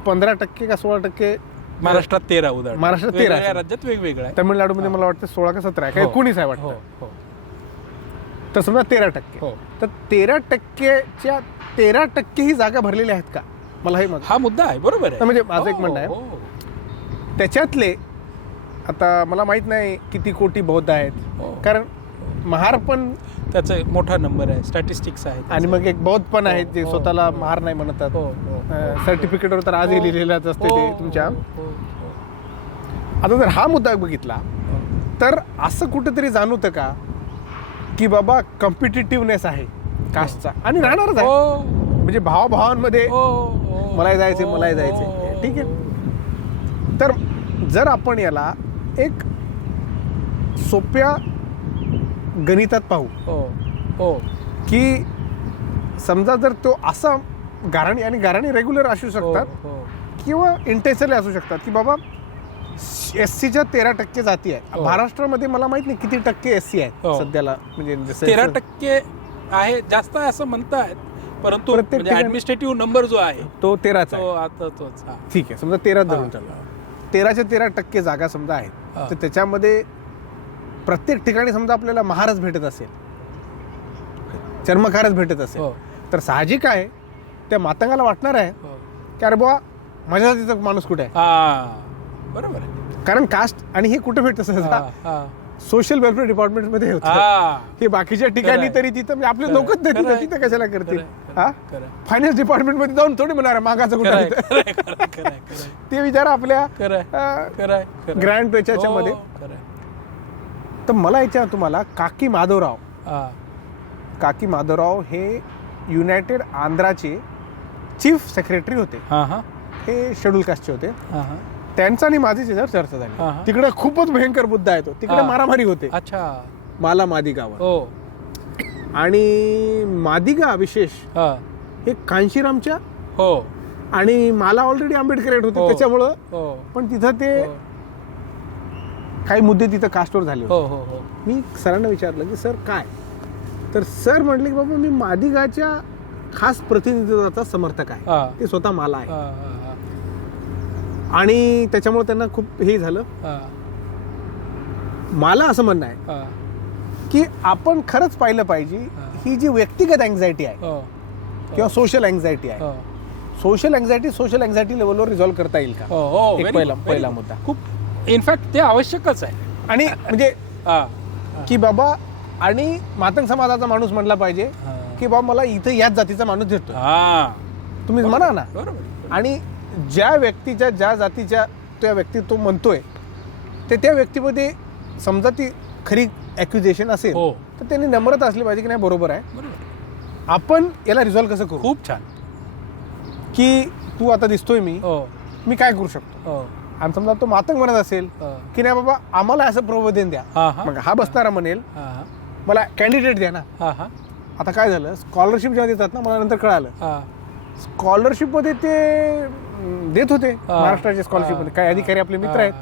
15% का 16% महाराष्ट्रात 13 उदाहरण, महाराष्ट्रात 13 राज्यात वेगवेगळं आहे. तमिळनाडूमध्ये मला वाटतं 16 का 17 आहे, 19 आहे वाटतं. तर समजा 13%, तर 13%च्या 13% ही जागा भरलेल्या आहेत का? मला हे हा मुद्दा आहे. बरोबर आहे. म्हणजे माझं एक म्हणणं आहे त्याच्यातले, आता मला माहित नाही किती कोटी बौद्ध आहेत, कारण महार पण त्याचा मोठा नंबर आहे, स्टॅटिस्टिक्स आहेत. आणि मग एक बौद्ध पण आहेत जे स्वतःला महार नाही म्हणतात. सर्टिफिकेटवर तर आजही लिहिलेलंच असते ते तुमच्या. आता जर हा मुद्दा बघितला तर असं कुठेतरी जाणवतं का की बाबा कॉम्पिटिटिव्हनेस आहे कास्टचा, आणि राहणारच आहे. म्हणजे भावाभावांमध्ये मलाही जायचे ठीक आहे. तर जर आपण याला एक सोप्या गणितात पाहू की समजा जर तो असा गाराणी रेग्युलर असू शकतात किंवा इंटेन्शनली असू शकतात की बाबा SCच्या 13% जाती आहेत. महाराष्ट्रामध्ये मला माहित नाही किती टक्के SC आहेत सध्याला, म्हणजे 13% आहे, जास्त आहे असं म्हणतात, परंतु ऍडमिनिस्ट्रेटिव्ह नंबर जो आहे तो 13च आहे. आता तोच. ठीक आहे, समजा 13 धरून चालला. 13% जागा समजा आहेत, तर त्याच्यामध्ये प्रत्येक ठिकाणी समजा आपल्याला महारच भेटत असेल, चर्मकारच भेटत असेल, तर साहजिक आहे त्या मातंगाला वाटणार आहे की अरे बुवा माझ्या जातीचा माणूस कुठे आहे. बरोबर आहे. कारण कास्ट आणि हे कुठे भेटत सहसा सोशल वेलफेअर डिपार्टमेंट मध्ये होतं. हे बाकीच्या ठिकाणी तरी तिथं आपले लोकच नाही, तिथं कशाला करतील. फायनान्स डिपार्टमेंट मध्ये जाऊन थोडी म्हणणार मागाचं कुठे, ते विचार आपल्या ग्रँड पेच्याच्या मध्ये. तर मला याच्या तुम्हाला काकी माधवराव हे युनायटेड आंध्राचे चीफ सेक्रेटरी होते. हे शेड्यूल कास्टचे होते. त्यांचा आणि माझी त्याच्यावर चर्चा झाली. तिकडे खूपच भयंकर मुद्दा आहे तो. तिकडे मारामारी होते. माला मादिगावर. आणि मादिगा विशेष हे कांशीरामच्या आणि मला ऑलरेडी आंबेडकरेट होते त्याच्यामुळं. पण तिथं ते काही मुद्दे तिथं कास्टवर झाले होते. मी सरांना विचारलं की सर काय, तर सर म्हटले की बाबा मी मादिगाच्या खास प्रतिनिधित्वाचा समर्थक आहे. ते स्वतः मला आहे आणि त्याच्यामुळे त्यांना खूप हे झालं. मला असं म्हणणं आहे की आपण खरंच पाहिलं पाहिजे ही जी व्यक्तिगत अँझायटी आहे किंवा सोशल अँझायटी आहे, सोशल अँझायटी लेवलवर रिझॉल्व्ह करता येईल का? एक पहिला मुद्दा. खूप इनफॅक्ट ते आवश्यकच आहे. आणि म्हणजे की बाबा आणि मातंग समाजाचा माणूस म्हणला पाहिजे की बाबा मला इथं याच जातीचा माणूस भेटतो. तुम्ही म्हणा ना. आणि ज्या व्यक्तीच्या ज्या जातीच्या त्या व्यक्ती तो म्हणतोय ते त्या व्यक्तीमध्ये समजा ती खरी ॲक्युजेशन असेल तर त्यांनी नम्रता असली पाहिजे की नाही बरोबर आहे, आपण याला रिझॉल्व्ह कसं करू. खूप छान की तू आता दिसतोय मी काय करू शकतो. आणि समजा तो मातंग म्हणत असेल की नाही बाबा आम्हाला असं प्रबोधन द्या, मग हा बसणारा म्हणेल मला कॅन्डिडेट द्या ना. आता काय झालं, स्कॉलरशिप जेव्हा देतात ना, मला नंतर कळालं स्कॉलरशिप मध्ये ते देत होते महाराष्ट्राच्या स्कॉलरशिप मध्ये काही अधिकारी आपले मित्र आहेत.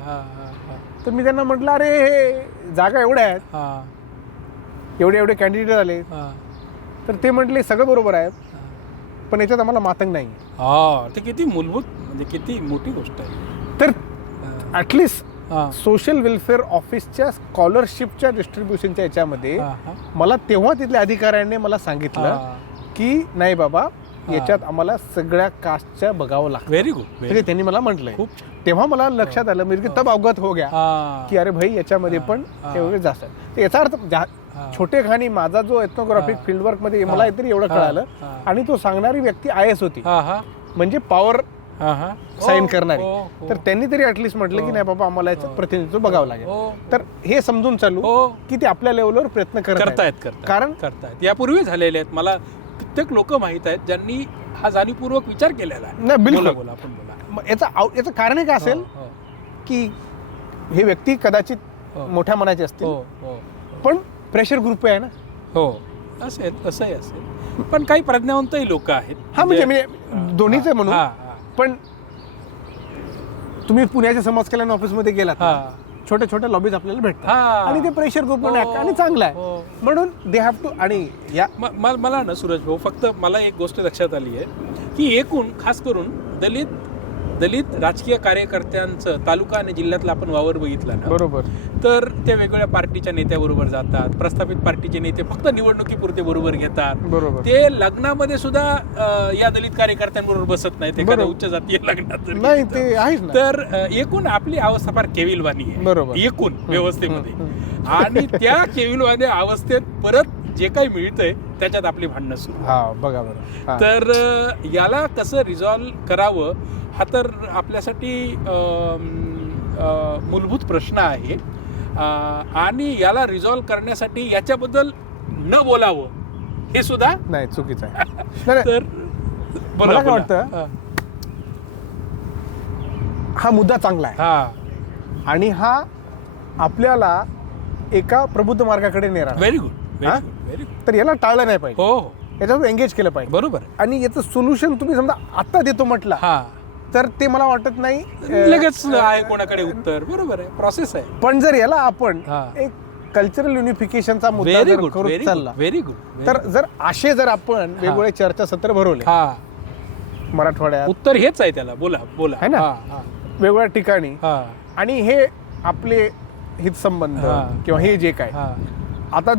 तर मी त्यांना म्हटलं अरे हे जागा एवढ्या आहेत, एवढे एवढे कॅन्डिडेट आले. तर ते म्हटले सगळं बरोबर आहे पण याच्यात आम्हाला मातंग नाही. ते किती मूलभूत म्हणजे किती मोठी गोष्ट आहे. तर ऍटलिस्ट सोशल वेलफेअर ऑफिसच्या स्कॉलरशिपच्या डिस्ट्रीब्युशनच्या याच्यामध्ये मला तेव्हा तिथल्या अधिकाऱ्यांनी मला सांगितलं की नाही बाबा याच्यात आम्हाला सगळ्या कास्टच्या बघावं लागतं. Very good. त्यांनी मला म्हटलंय. तेव्हा मला लक्षात आलं, म्हणजे तब अवगत हो गया की अरे भाई याच्यामध्ये पण एवढे जास्त आहे. याचा अर्थ छोटे खानी माझा जो एथनोग्राफिक फील्डवर्क मध्ये मला तरी एवढं कळालं. आणि तो सांगणारी व्यक्ती IAS होती, म्हणजे पॉवर साईन करणारी. तर त्यांनी तरी ऍटलिस्ट म्हटलं की नाही बाबा आम्हाला याचं प्रतिनिधित्व बघावं लागेल. तर हे समजून चालू की ते आपल्या लेवलवर प्रयत्न करतायत. कारण करतायत, यापूर्वी झालेले आहेत. मला कित्येक लोक माहित आहेत ज्यांनी हा जाणीवपूर्वक विचार केलेला आहे. नाही बिलकुल. याचं कारण काय असेल की हे व्यक्ती कदाचित मोठ्या मनाचे असतील पण प्रेशर ग्रुप आहे ना. असेल, असंही असेल. पण काही प्रज्ञावंतही लोक आहेत. म्हणजे दोन्हीच आहे म्हणून. पण तुम्ही पुण्याच्या समाज कल्याण ऑफिसमध्ये गेलात, छोट्या छोट्या लॉबीज आपल्याला भेटतात आणि ते प्रेशर ग्रुप आणि चांगलं आहे म्हणून दे हॅव टू. आणि मला ना सूरज भाऊ, फक्त मला एक गोष्ट लक्षात आली आहे की एकूण खास करून दलित राजकीय कार्यकर्त्यांचं तालुका आणि जिल्ह्यातला आपण वावर बघितला ना, बरोबर, तर ते वेगवेगळ्या पार्टीच्या नेत्याबरोबर जातात. प्रस्थापित पार्टीचे नेते फक्त निवडणुकीपुरते बरोबर घेतात. बरोबर. ते लग्नामध्ये सुद्धा या दलित कार्यकर्त्यांबरोबर बसत नाहीत, एखाद्या उच्च जातीय लग्नात नाही. ते आहेच ना. तर एकूण आपली अवस्था फार केविलवाणी आहे. बरोबर. एकूण व्यवस्थेमध्ये. आणि त्या केविलवाणी अवस्थेत परत जे काही मिळतंय त्याच्यात आपली भांडणं सुरू. बघा बरं. तर याला कसं रिझॉल्व्ह करावं हा तर आपल्यासाठी मूलभूत प्रश्न आहे. आणि याला रिझॉल्व्ह करण्यासाठी याच्याबद्दल न बोलावं हे सुद्धा नाही, चुकीचं आहे. तर मला काय वाटतं, हा मुद्दा चांगला आहे आणि हा आपल्याला एका प्रबुद्ध मार्गाकडे नेणार. Very good. Very good. तर याला टाळलं नाही पाहिजे. हो, याच्यावर एंगेज केलं पाहिजे. बरोबर. आणि याचं सोल्युशन तुम्ही समजा आता देतो म्हटलं तर ते मला वाटत नाही लगेच आहे कोणाकडे उत्तर. बरोबर आहे, प्रोसेस आहे. पण जर याला आपण एक कल्चरल युनिफिकेशनचा मुद्दा जर करून चालला, व्हेरी गुड. तर जर असे जर आपण वेगवेगळे चर्चासत्र भरवले मराठवाड्यात, उत्तर हेच आहे त्याला. बोला है ना, वेगवेगळ्या ठिकाणी. आणि हे आपले हितसंबंध किंवा हे जे काय आता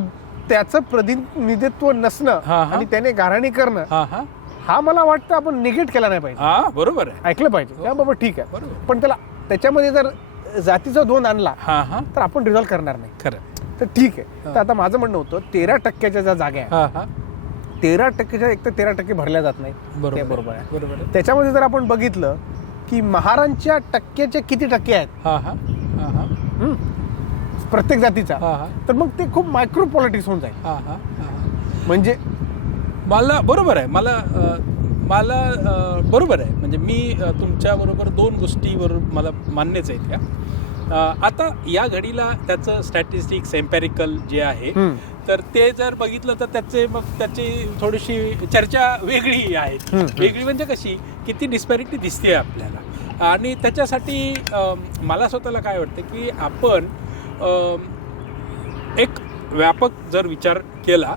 त्याचं प्रतिनिधित्व नसणं आणि त्याने गाऱ्हाणी करणं, हा मला वाटतं आपण निगेट केला नाही पाहिजे. बरोबर आहे, ऐकलं पाहिजे. बाबा ठीक आहे, पण त्याला त्याच्यामध्ये जर जातीचा द्वंद्व आणला तर आपण रिझॉल्व्ह करणार नाही. खरं. तर ठीक आहे. तर आता माझं म्हणणं होतं 13% ज्या जागा आहे, 13%च्या एक तर 13% भरल्या जात नाही. बरोबर आहे. त्याच्यामध्ये जर आपण बघितलं की महारांच्या टक्क्याचे किती टक्के आहेत प्रत्येक जातीचा, तर मग ते खूप मायक्रो पॉलिटिक्स होऊन जाईल. म्हणजे मला बरोबर आहे. मला बरोबर आहे. म्हणजे मी तुमच्या बरोबर दोन गोष्टीवर मला मान्यच आहेत त्या. आता या घडीला त्याचं स्टॅटिस्टिक्स एम्पॅरिकल जे आहे तर ते जर बघितलं तर त्याची थोडीशी चर्चा वेगळी आहे. वेगळी म्हणजे कशी, किती डिस्पॅरिटी दिसते आपल्याला. आणि त्याच्यासाठी मला स्वतःला काय वाटतं की आपण एक व्यापक जर विचार केला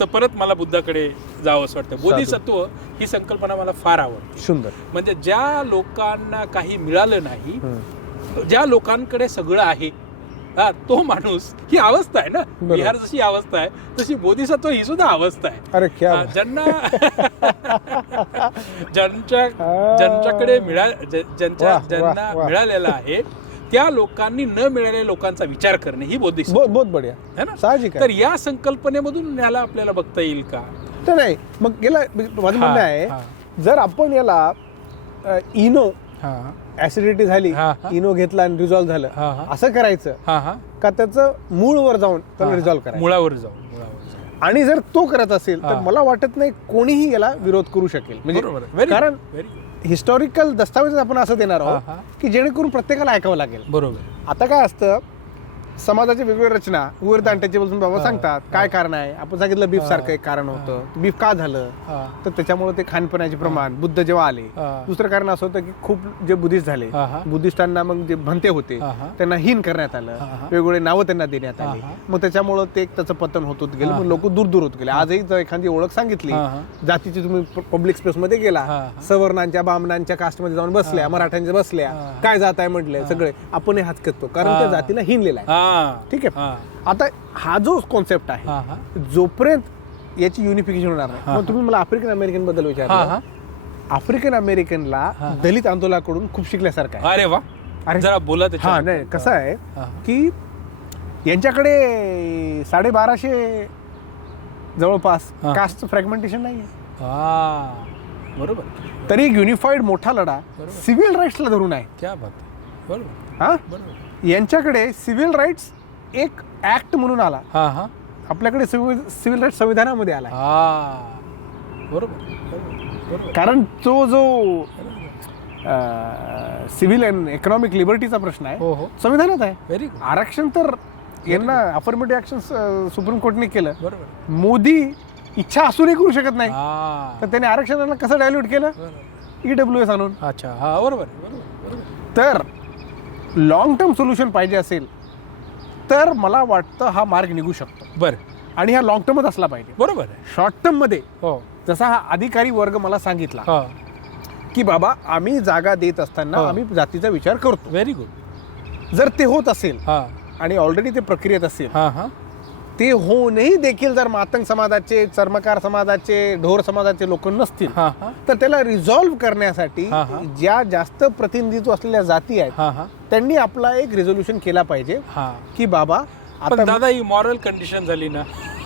तर परत मला बुद्धाकडे जावं असं वाटतं. बोधिसत्व ही संकल्पना मला फार आवडते. सुंदर. म्हणजे ज्या लोकांना काही मिळालं नाही, ज्या लोकांकडे सगळं आहे, तो माणूस ही अवस्था आहे ना. बिहार जशी अवस्था आहे तशी बोधिसत्व ही सुद्धा अवस्था आहे. अरे क्या ज्यांच्याकडे ज्यांना मिळालेला आहे त्या लोकांनी न मिळालेल्या लोकांचा विचार करणे ही बोधिसत्व. बहुत बढिया है ना. साहजिक आहे. तर या संकल्पनेमधून याला आपल्याला बघता येईल का? तर नाही, मग याला माझं म्हणणं आहे, जर आपण याला इनो ऍसिडिटी झाली, इनो घेतला आणि रिझॉल्व्ह झालं असं करायचं का त्याचं मूळवर जाऊन त्याला रिझॉल्व्ह करायचं, मुळावर जाऊन. आणि जर तो करत असेल तर मला वाटत नाही कोणीही याला विरोध करू शकेल. म्हणजे कारण हिस्टॉरिकल दस्तावेज आपण असं देणार हा, आहोत हा. की जेणेकरून प्रत्येकाला ऐकावं लागेल. बरोबर. आता काय असतं, समाजाची वेगवेगळ्या रचना वर दांट्याचे बसून बाबा हा, सांगतात काय कारण आहे. आपण सांगितलं बीफ हा, सारखं एक कारण होतं, बीफ का झालं, हा, तर त्याच्यामुळे ते खानपानाचे प्रमाण बुद्ध जेव्हा आले. हा. दुसरं कारण असं होतं की खूप जे बुद्धिस्ट झाले, हा, हा. बुद्धिस्टांना मग जे भंते होते हा, हा. त्यांना हीन करण्यात आलं, हा, हा. वेगवेगळे नावं त्यांना देण्यात आली. हा, हा. मग त्याच्यामुळं ते त्याचं पतन होत होत गेलं, हा, मग हा. लोक दूर दूर होत गेले. आजही जर एखादी ओळख सांगितली, हा, हा. जातीची, तुम्ही पब्लिक स्पेस मध्ये गेला, हा, हा. सवर्णांच्या बामणांच्या कास्टमध्ये जाऊन बसल्या, हा, हा. मराठ्यांच्या बसल्या, हा. काय जात आहे म्हटले सगळे, आपण हाच करतो कारण हा. त्या जातीला हिनलेला आहे. हा. ठीक आहे. हा. आता हा जो कॉन्सेप्ट आहे, हा, हा. जोपर्यंत याची युनिफिकेशन होणार नाही. हा, मग तुम्ही मला आफ्रिकन अमेरिकन बद्दल हा, विचारलं. हा. आफ्रिकन अमेरिकनला हा. दलित आंदोलनाकडून खूप शिकल्यासारखं आहे. अरे वा. अरे जरा बोला हा, त्याच्यावर. नाही कसं आहे हा. की यांच्याकडे 1250 जवळपास हा. कास्ट फ्रॅगमेंटेशन नाही आहे. हा. बरोबर. तरी एक युनिफाईड मोठा लढा बरोबर. सिव्हिल राईट्सला धरून आहे. क्या बात आहे. बरोबर. हा, बरोबर. यांच्याकडे सिव्हिल राईट्स एक ऍक्ट म्हणून आला, हा, हा. आपल्याकडे सिव्हिल राईट्स संविधानामध्ये आला. हा. बरोबर. बरोबर. बरोबर. कारण जो सिव्हिल अँड इकॉनॉमिक लिबर्टीचा प्रश्न आहे हो, हो. संविधानात आहे. Very good. आरक्षण तर यांना अफर्मेटिव्ह ऍक्शन सुप्रीम कोर्टने केलं. बरोबर. मोदी इच्छा असूनही करू शकत नाही, हा. तर त्याने आरक्षणाला कसं डायल्यूट केलं, बरोबर. EWS आणून. अच्छा. हा. बरोबर. बरोबर. बरोबर. तर लॉंग टर्म सोल्युशन पाहिजे असेल तर मला वाटतं हा मार्ग निघू शकतो, बरं. आणि हा लॉंग टर्मच असला पाहिजे. बरोबर आहे. शॉर्ट टर्म मध्ये हो. जसा हा अधिकारी वर्ग मला सांगितला हा. की बाबा आम्ही जागा देत असताना हो. आम्ही जातीचा विचार करतो, व्हेरी गुड. जर ते होत असेल हा. आणि ऑलरेडी ते प्रक्रियेत असेल, हा. हा. ते होऊनही देखील जर मातंग समाजाचे, चर्मकार समाजाचे, ढोर समाजाचे लोक नसतील, हा. हा. तर त्याला रिझॉल्व्ह करण्यासाठी हा, हा. ज्या जास्त प्रतिनिधित्व असलेल्या जाती आहेत हा. हा. त्यांनी आपला एक रेझोल्युशन केला पाहिजे हा. की बाबा पण आता दादा ही मॉरल कंडिशन झाली ना.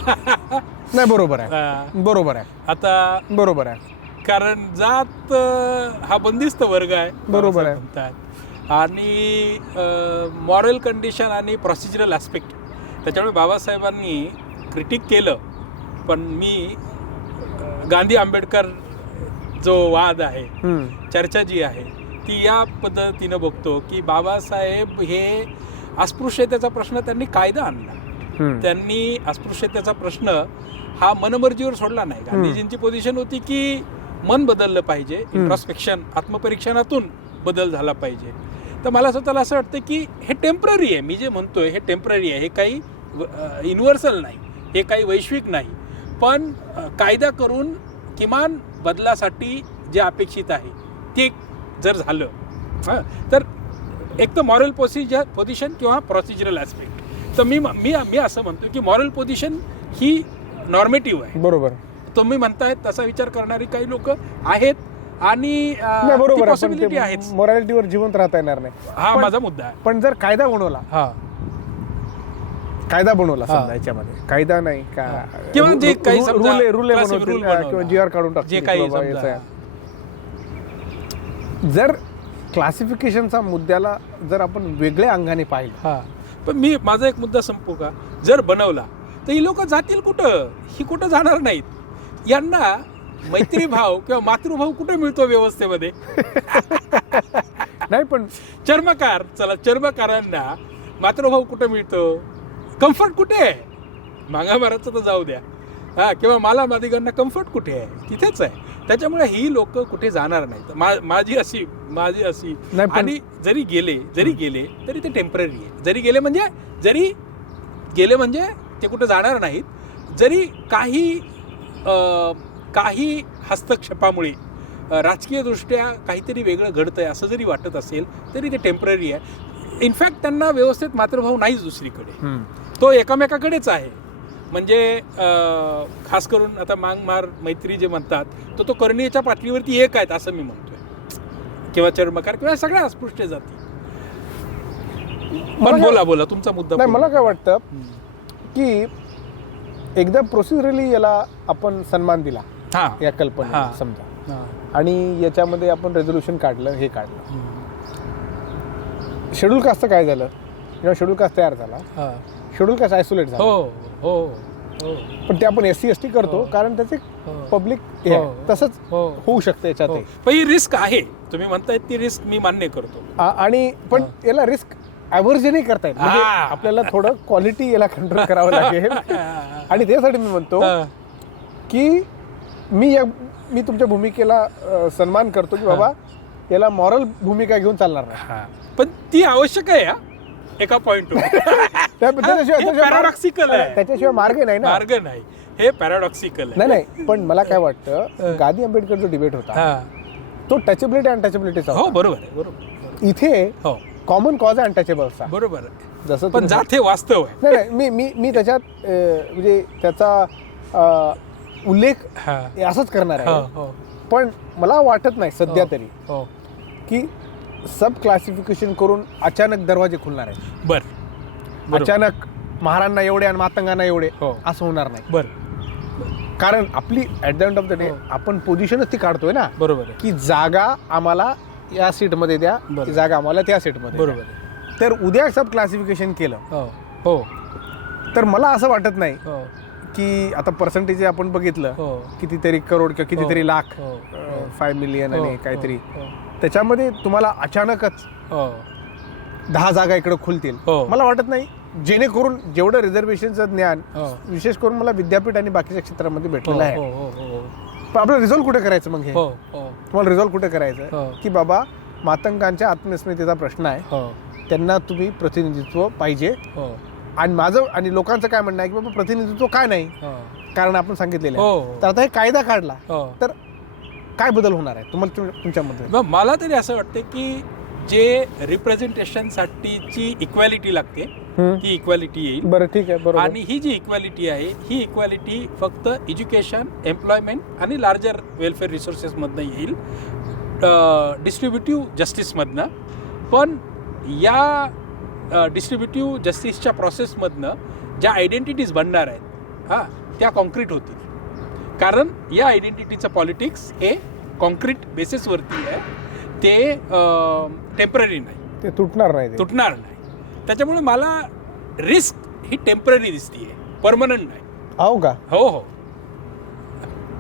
नाही, बरोबर आहे, हा. बरोबर आहे, आता बरोबर आहे, कारण जात हा बंदिस्त वर्ग आहे, बरोबर आहे. म्हणतात. आणि मॉरल कंडिशन आणि प्रोसिजरल ॲस्पेक्ट, त्याच्यामुळे बाबासाहेबांनी क्रिटिक केलं. पण मी गांधी आंबेडकर जो वाद आहे, चर्चा जी आहे, ती या पद्धतीनं बघतो की बाबासाहेब हे अस्पृश्यतेचा प्रश्न त्यांनी कायदा आणला. त्यांनी अस्पृश्यतेचा प्रश्न हा मनमर्जीवर सोडला नाही. गांधीजींची पोझिशन होती की मन बदललं पाहिजे, इंट्रॉस्पेक्शन, आत्मपरीक्षणातून बदल झाला पाहिजे. तर मला स्वतःला असं वाटतं की हे टेम्पररी आहे. मी जे म्हणतोय हे टेम्पररी आहे, हे काही युनिव्हर्सल नाही, हे काही वैश्विक नाही. पण कायदा करून किमान बदलासाठी जे अपेक्षित आहे ते जर झालं, तर एक तर मॉरल पोझिशन किंवा प्रोसिजरल ॲस्पेक्ट. तर मी असं म्हणतो की मॉरल पोझिशन ही नॉर्मेटिव्ह आहे. बरोबर. तुम्ही म्हणतायत तसा विचार करणारी काही लोक आहेत आणि बरोबर पॉसिबिलिटी आहेच. मोरॅलिटीवर जिवंत राहता येणार नाही, हा माझा मुद्दा आहे. पण जर कायदा बनवला, हा. कायदा बनवला हा. समजा, याच्यामध्ये कायदा नाही का, किंवा जे काही समजा रूल classic rule बनवला. किंवा GR काढून जे टाकतील काही बाबा समजा. याचं. जर क्लासिफिकेशनचा मुद्द्याला जर आपण वेगळ्या अंगाने पाहिलं, हा. पण माझा एक मुद्दा संपू का? जर बनवला तर ही लोक जातील कुठं? ही कुठं जाणार नाहीत. यांना मैत्रीभाव किंवा मातृभाव कुठे मिळतो व्यवस्थेमध्ये? नाही पण चर्मकार, चला चर्मकारांना मातृभाव कुठे मिळतो? कम्फर्ट कुठे आहे? मागामाराचं तर जाऊ द्या, हा, किंवा मला मादिगांना कम्फर्ट कुठे आहे? तिथेच आहे. त्याच्यामुळे ही लोक कुठे जाणार नाहीत. माझी अशी नाही पण- आणि जरी गेले तरी ते टेम्पररी आहे. जरी गेले म्हणजे ते कुठे जाणार नाहीत. जरी काही हस्तक्षेपामुळे राजकीयदृष्ट्या काहीतरी वेगळं घडतंय असं जरी वाटत असेल तरी ते टेम्पररी आहे. इनफॅक्ट त्यांना व्यवस्थित मातृभाव नाहीच दुसरीकडे, तो एकामेकाकडेच आहे. म्हणजे खास करून आता मांगमार मैत्री जे म्हणतात तो कर्णीयच्या पातळीवरती एक आहेत असं मी म्हणतोय, किंवा चर्मकार किंवा सगळ्या अस्पृश्य जाती. पण बोला तुमचा मुद्दा. नाही, मला काय वाटतं की एकदा प्रोसिजरली याला आपण सन्मान दिला, हा, या कल्पना हा. समजा, हा. आणि याच्यामध्ये आपण रेझोल्युशन काढलं, हे काढलं, शेड्यूल कास्ट काय झालं, जेव्हा शेड्यूल कास्ट तयार झाला, हा. शेड्यूल कास्ट आयसोलेट झाला. हो हो हो. पण ते आपण SC ST करतो कारण त्याचे पब्लिक तसंच होऊ शकतं याच्यात पण ही रिस्क आहे, तुम्ही म्हणताय ती रिस्क मी मान्य करतो. आणि पण याला रिस्क ॲव्हर्जनही करता येईल. म्हणजे आपल्याला थोडं क्वालिटी याला कंट्रोल करावं लागेल. आणि त्यासाठी मी म्हणतो की मी तुमच्या भूमिकेला सन्मान करतो की बाबा याला मॉरल भूमिका घेऊन चालणार नाही, पण ती आवश्यक आहे एका पॉइंट. त्याच्याशिवाय मार्ग नाही ना. मार्ग नाही, हे पॅराडॉक्सिकल आहे. नाही पण मला काय वाटतं, गांधी आंबेडकर जो डिबेट होता तो टचेबिलिटी अनटचेबिलिटीचा. हो बरोबर आहे, बरोबर. इथे कॉमन कॉज आहे अनटचेबलचा. बरोबर आहे, जसं पण जात हे वास्तव आहे. नाही मी त्याच्यात म्हणजे त्याचा उल्लेख असंच करणार आहे. पण मला वाटत नाही सध्या तरी की सब क्लासिफिकेशन करून अचानक दरवाजे खुलणार आहेत. बर, अचानक महारांना एवढे आणि मातंगांना एवढे असं होणार नाही. बर, कारण आपली at the end of the day आपण पोझिशनच ती काढतोय ना. बरोबर आहे, की जागा आम्हाला या सीटमध्ये द्या, जागा आम्हाला त्या सीटमध्ये. बरोबर आहे. तर उद्या सब क्लासिफिकेशन केलं तर मला असं वाटत नाही की आता पर्सेंटेज आपण बघितलं कितीतरी करोड किंवा कितीतरी लाख, 5 मिलियन आणि काहीतरी, त्याच्यामध्ये तुम्हाला अचानकच 10 जागा इकडे खुलतील. मला वाटत नाही, जेणेकरून जेवढं रिझर्वेशनचं ज्ञान विशेष करून मला विद्यापीठ आणि बाकीच्या क्षेत्रामध्ये भेटलेलं आहे. पण आपलं रिझॉल्व्ह कुठे करायचं मग? हे तुम्हाला रिझॉल्व्ह कुठे करायचं की बाबा मातंगांच्या आत्मस्मितेचा प्रश्न आहे, त्यांना तुम्ही प्रतिनिधित्व पाहिजे. आणि माझं आणि लोकांचं काय म्हणणं आहे की बाबा प्रतिनिधित्व काय नाही, कारण आपण सांगितलेलं आहे. तर आता हे कायदा काढला तर काय बदल होणार आहे तुम्हाला तुमच्यामध्ये? मला तरी असं वाटतं की जे रिप्रेझेंटेशन साठीची इक्वॅलिटी लागते ती इक्वॅलिटी येईल. बरं, ठीक आहे, बरोबर. आणि ही जी इक्वॅलिटी आहे ही इक्वॅलिटी फक्त एज्युकेशन, एम्प्लॉयमेंट आणि लार्जर वेलफेअर रिसोर्सेस मधनं येईल, डिस्ट्रीब्युटिव्ह जस्टिसमधनं. पण या डिस्ट्रीब्युटिव्ह जस्टिसच्या प्रोसेसमधनं ज्या आयडेंटिटीज बनणार आहेत त्या कॉन्क्रीट होतील. कारण या आयडेंटिटीचं पॉलिटिक्स हे कॉन्क्रीट बेसिसवरती आहे, ते टेम्पररी नाही, ते तुटणार नाही. त्याच्यामुळे मला रिस्क ही टेम्पररी दिसतीये, परमनंट नाही. हो का? हो,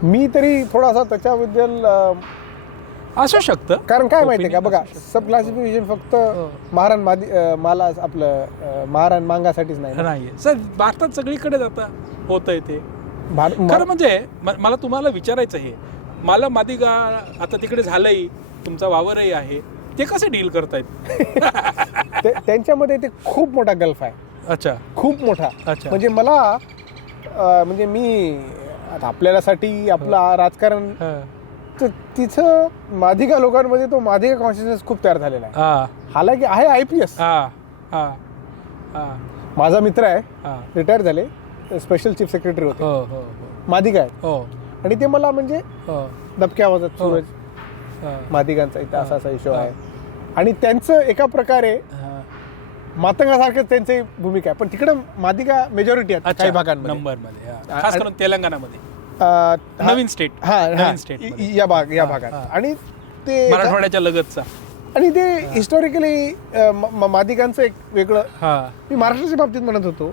मी तरी थोडासा त्याच्याबद्दल असू शकतं. कारण काय माहितीये का, बघा सब क्लासिफिकेशन फक्त महाराण मांगासाठीच नाही. सर भारतात सगळीकडे जाता होतंय ते. खरं म्हणजे मला तुम्हाला विचारायचं हे, मला मादिगा आता तिकडे झालंय, तुमचा वावरही आहे, ते कसे डील करतायत? त्यांच्यामध्ये ते खूप मोठा गल्फ आहे. अच्छा, खूप मोठा. अच्छा. म्हणजे मला म्हणजे मी आता आपल्यासाठी आपलं राजकारण, तिथं मादिगा लोकांमध्ये तो मादिगा कॉन्शियसनेस खूप तयार झालेला आहे. हालाकी आहे IPS. माझा मित्र आहे, रिटायर झाले, स्पेशल चीफ सेक्रेटरी होते, मादिगा आहेत. आणि ते मला म्हणजे दबक्या आवाजात सूरज मादिगांचा इथं असा असा इश्यू आहे. आणि त्यांचं एका प्रकारे मातंगासारखं त्यांची भूमिका आहे. पण तिकडे मादिगा मेजॉरिटी आहेत काही भागांमध्ये, नंबरमध्ये, खास करून तेलंगणामध्ये, नवीन स्टेट या भागात. आणि ते मराठवाड्याच्या लगतचा. आणि ते हिस्टॉरिकली मादिगांचं एक वेगळं, मी महाराष्ट्राच्या बाबतीत म्हणत होतो,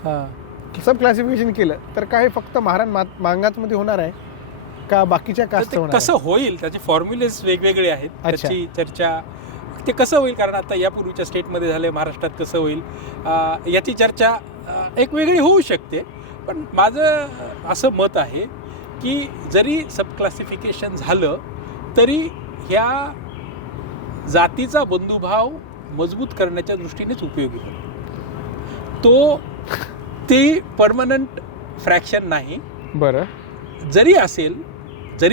सब क्लासिफिकेशन केलं तर काय फक्त महाराण मांगामध्ये होणार आहे का बाकीच्या कास्ट होणार? कसं होईल त्याचे फॉर्म्युलेस वेगवेगळे आहेत, त्याची चर्चा ते कसं होईल, कारण आता यापूर्वीच्या स्टेटमध्ये झाले, महाराष्ट्रात कसं होईल याची चर्चा एक वेगळी होऊ शकते. पण माझं असं मत आहे की जरी सब क्लासिफिकेशन झालं तरी ह्या जातीचा बंधुभाव मजबूत करण्याच्या दृष्टीनेच उपयोगी होतो. ते परमनंट फ्रॅक्शन नाही. बरं, जरी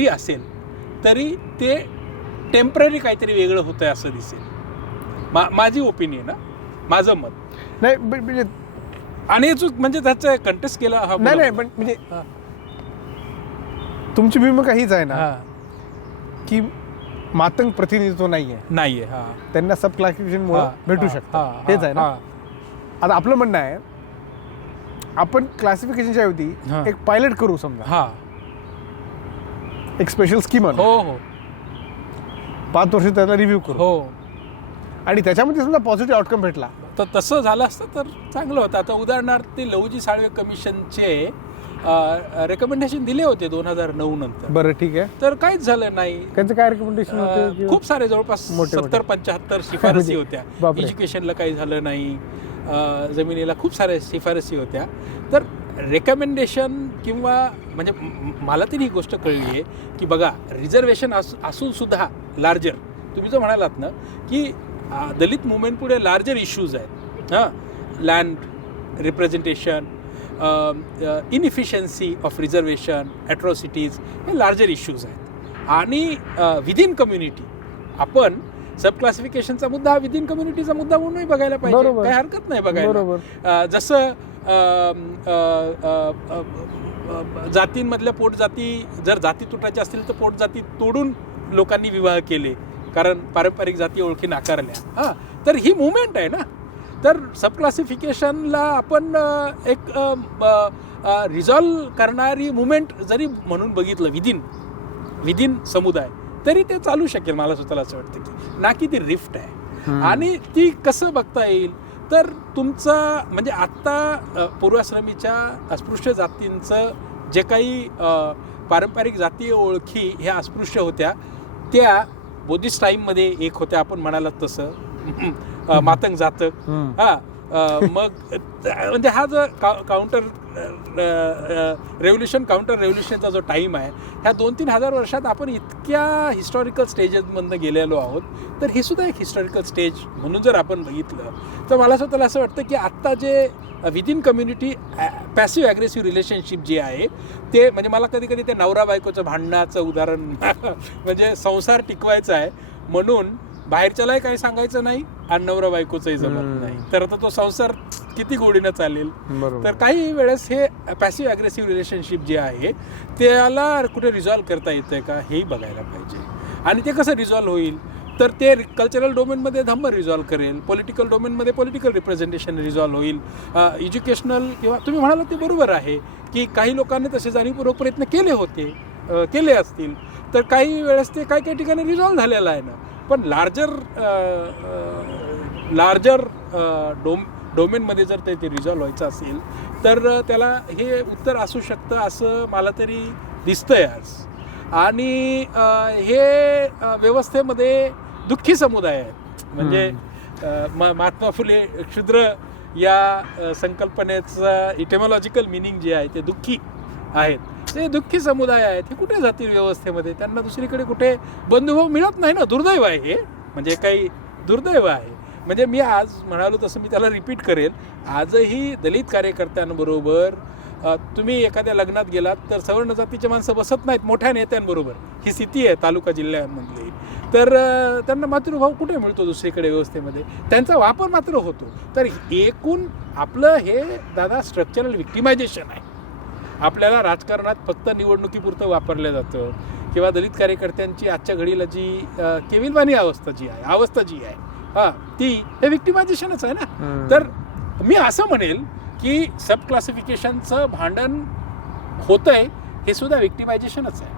असेल तरी ते टेम्पररी काहीतरी वेगळं होतंय असं दिसेल. माझी ओपिनियन, माझं मत नाही. म्हणजे आणि म्हणजे त्याचं कंटेस्ट केलं नाही, पण म्हणजे तुमची भूमिका हीच आहे ना की मातंग प्रतिनिधित्व नाहीये. त्यांना सब क्लासिफिकेशन मुळे भेटू शकतं, हेच आहे ना. आता आपलं म्हणणं आहे आपण क्लासिफिकेशनच्या ऐवजी एक पायलट करू, समजा एक स्पेशल स्कीम आणू, 5 वर्ष त्याला रिव्ह्यू करू, आणि त्याच्यामध्ये समजा पॉझिटिव्ह आउटकम भेटला तर तसं झालं असतं तर चांगलं होतं. आता उदाहरणार्थ ते लहुजी साळवे कमिशनचे रेकमेंडेशन दिले होते 2009 नंतर, बरं ठीक आहे. तर काहीच झालं नाही. त्यांचं काय रेकमेंडेशन होते? खूप सारे जवळपास मोठे. 70-75 शिफारसी होत्या. बापरे. एज्युकेशनला काही झालं नाही, जमिनीला खूप साऱ्या शिफारसी होत्या. तर रेकमेंडेशन किंवा म्हणजे मला तरी ही गोष्ट कळली आहे की बघा, रिझर्वेशन असून सुद्धा लार्जर, तुम्ही जो म्हणालात ना की दलित मुवमेंट पुढे लार्जर इश्यूज आहेत. लँड रिप्रेझेंटेशन, इनइफिशियन्सी ऑफ रिझर्वेशन, ॲट्रॉसिटीज, हे लार्जर इश्यूज आहेत. आणि विदिन कम्युनिटी आपण सब क्लासिफिकेशनचा मुद्दा हा विदिन कम्युनिटीचा मुद्दा म्हणूनही बघायला पाहिजे, बरोबर. काही हरकत नाही बघायला. जसं जातींमधल्या पोटजाती, जर जाती तुटायच्या असतील तर पोटजाती तोडून लोकांनी विवाह केले कारण पारंपरिक जाती ओळखी नाकारल्या. तर ही मुवमेंट आहे ना. तर सब क्लासिफिकेशनला आपण एक रिझॉल्व करणारी मुवमेंट जरी म्हणून बघितलं विदिन समुदाय, तरी ते चालू शकेल. मला स्वतःला असं वाटतं की ना की ती रिफ्ट आहे. आणि ती कसं बघता येईल तर तुमचं म्हणजे आत्ता पूर्वाश्रमीच्या अस्पृश्य जातींचं जे काही पारंपरिक जातीय ओळखी ह्या अस्पृश्य होत्या त्या बुद्धिस्ट टाईममध्ये एक होत्या, आपण म्हणालात तसं मातंग जातक. मग म्हणजे हा जो काउंटर रेव्होल्युशनचा जो टाईम आहे, ह्या 2-3 हजार वर्षात आपण इतक्या हिस्टॉरिकल स्टेजेसमधनं गेलेलो आहोत. तर ही सुद्धा एक हिस्टॉरिकल स्टेज म्हणून जर आपण बघितलं तर मला स्वतःला असं वाटतं की आत्ता जे within community passive aggressive relationship जे आहे ते, म्हणजे मला कधी कधी ते नवरा बायकोचं भांडणाचं उदाहरण म्हणजे संसार टिकवायचा आहे म्हणून बाहेरच्यालाही काही सांगायचं नाही आणि नवरा बायकोचंही जमत नाही, तर आता तो संसार किती गोडीनं चालेल. तर काही वेळेस हे पॅसिव्ह ॲग्रेसिव्ह रिलेशनशिप जे आहे त्याला कुठे रिझॉल्व करता येतंय का हेही बघायला पाहिजे. आणि ते कसं रिझॉल्व होईल तर ते कल्चरल डोमेनमध्ये धम्म रिझॉल्व करेल, पॉलिटिकल डोमेनमध्ये पॉलिटिकल रिप्रेझेंटेशन रिझॉल्व होईल, एज्युकेशनल किंवा तुम्ही म्हणाला ते बरोबर आहे की काही लोकांनी तसे जाणीवपूर्वक प्रयत्न केले असतील, तर काही वेळेस ते काही ठिकाणी रिझॉल्व झालेलं आहे ना. पण लार्जर डोमेनमध्ये जर ते रिझॉल्व व्हायचं असेल तर त्याला हे उत्तर असू शकतं असं मला तरी दिसतंय आज. आणि हे व्यवस्थेमध्ये दुःखी समुदाय आहेत. म्हणजे महात्मा फुले क्षुद्र या संकल्पनेचं इटेमॉलॉजिकल मिनिंग जे आहे ते दुःखी आहेत. ते दुःखी समुदाय आहेत, हे कुठे जातील व्यवस्थेमध्ये? त्यांना दुसरीकडे कुठे बंधुभाव मिळत नाही ना. दुर्दैव आहे हे, म्हणजे काही दुर्दैव आहे. म्हणजे मी आज म्हणालो तसं मी त्याला रिपीट करेल, आजही दलित कार्यकर्त्यांबरोबर तुम्ही एखाद्या लग्नात गेलात तर सवर्ण जातीचे माणसं बसत नाहीत मोठ्या नेत्यांबरोबर. ही स्थिती आहे तालुका जिल्ह्यांमधली. तर त्यांना मातृभाव कुठे मिळतो दुसरीकडे व्यवस्थेमध्ये? त्यांचा वापर मात्र होतो. तर एकूण आपलं हे दादा स्ट्रक्चरल विक्टिमायझेशन आहे. आपल्याला राजकारणात फक्त निवडणुकीपुरतं वापरलं जातं किंवा दलित कार्यकर्त्यांची आजच्या घडीला जी केविलवाणी अवस्था जी आहे ती हे विक्टिमायझेशनच आहे ना. तर मी असं म्हणेल की सब क्लासिफिकेशनचं भांडण होतंय हे सुद्धा विक्टिमायझेशनच आहे.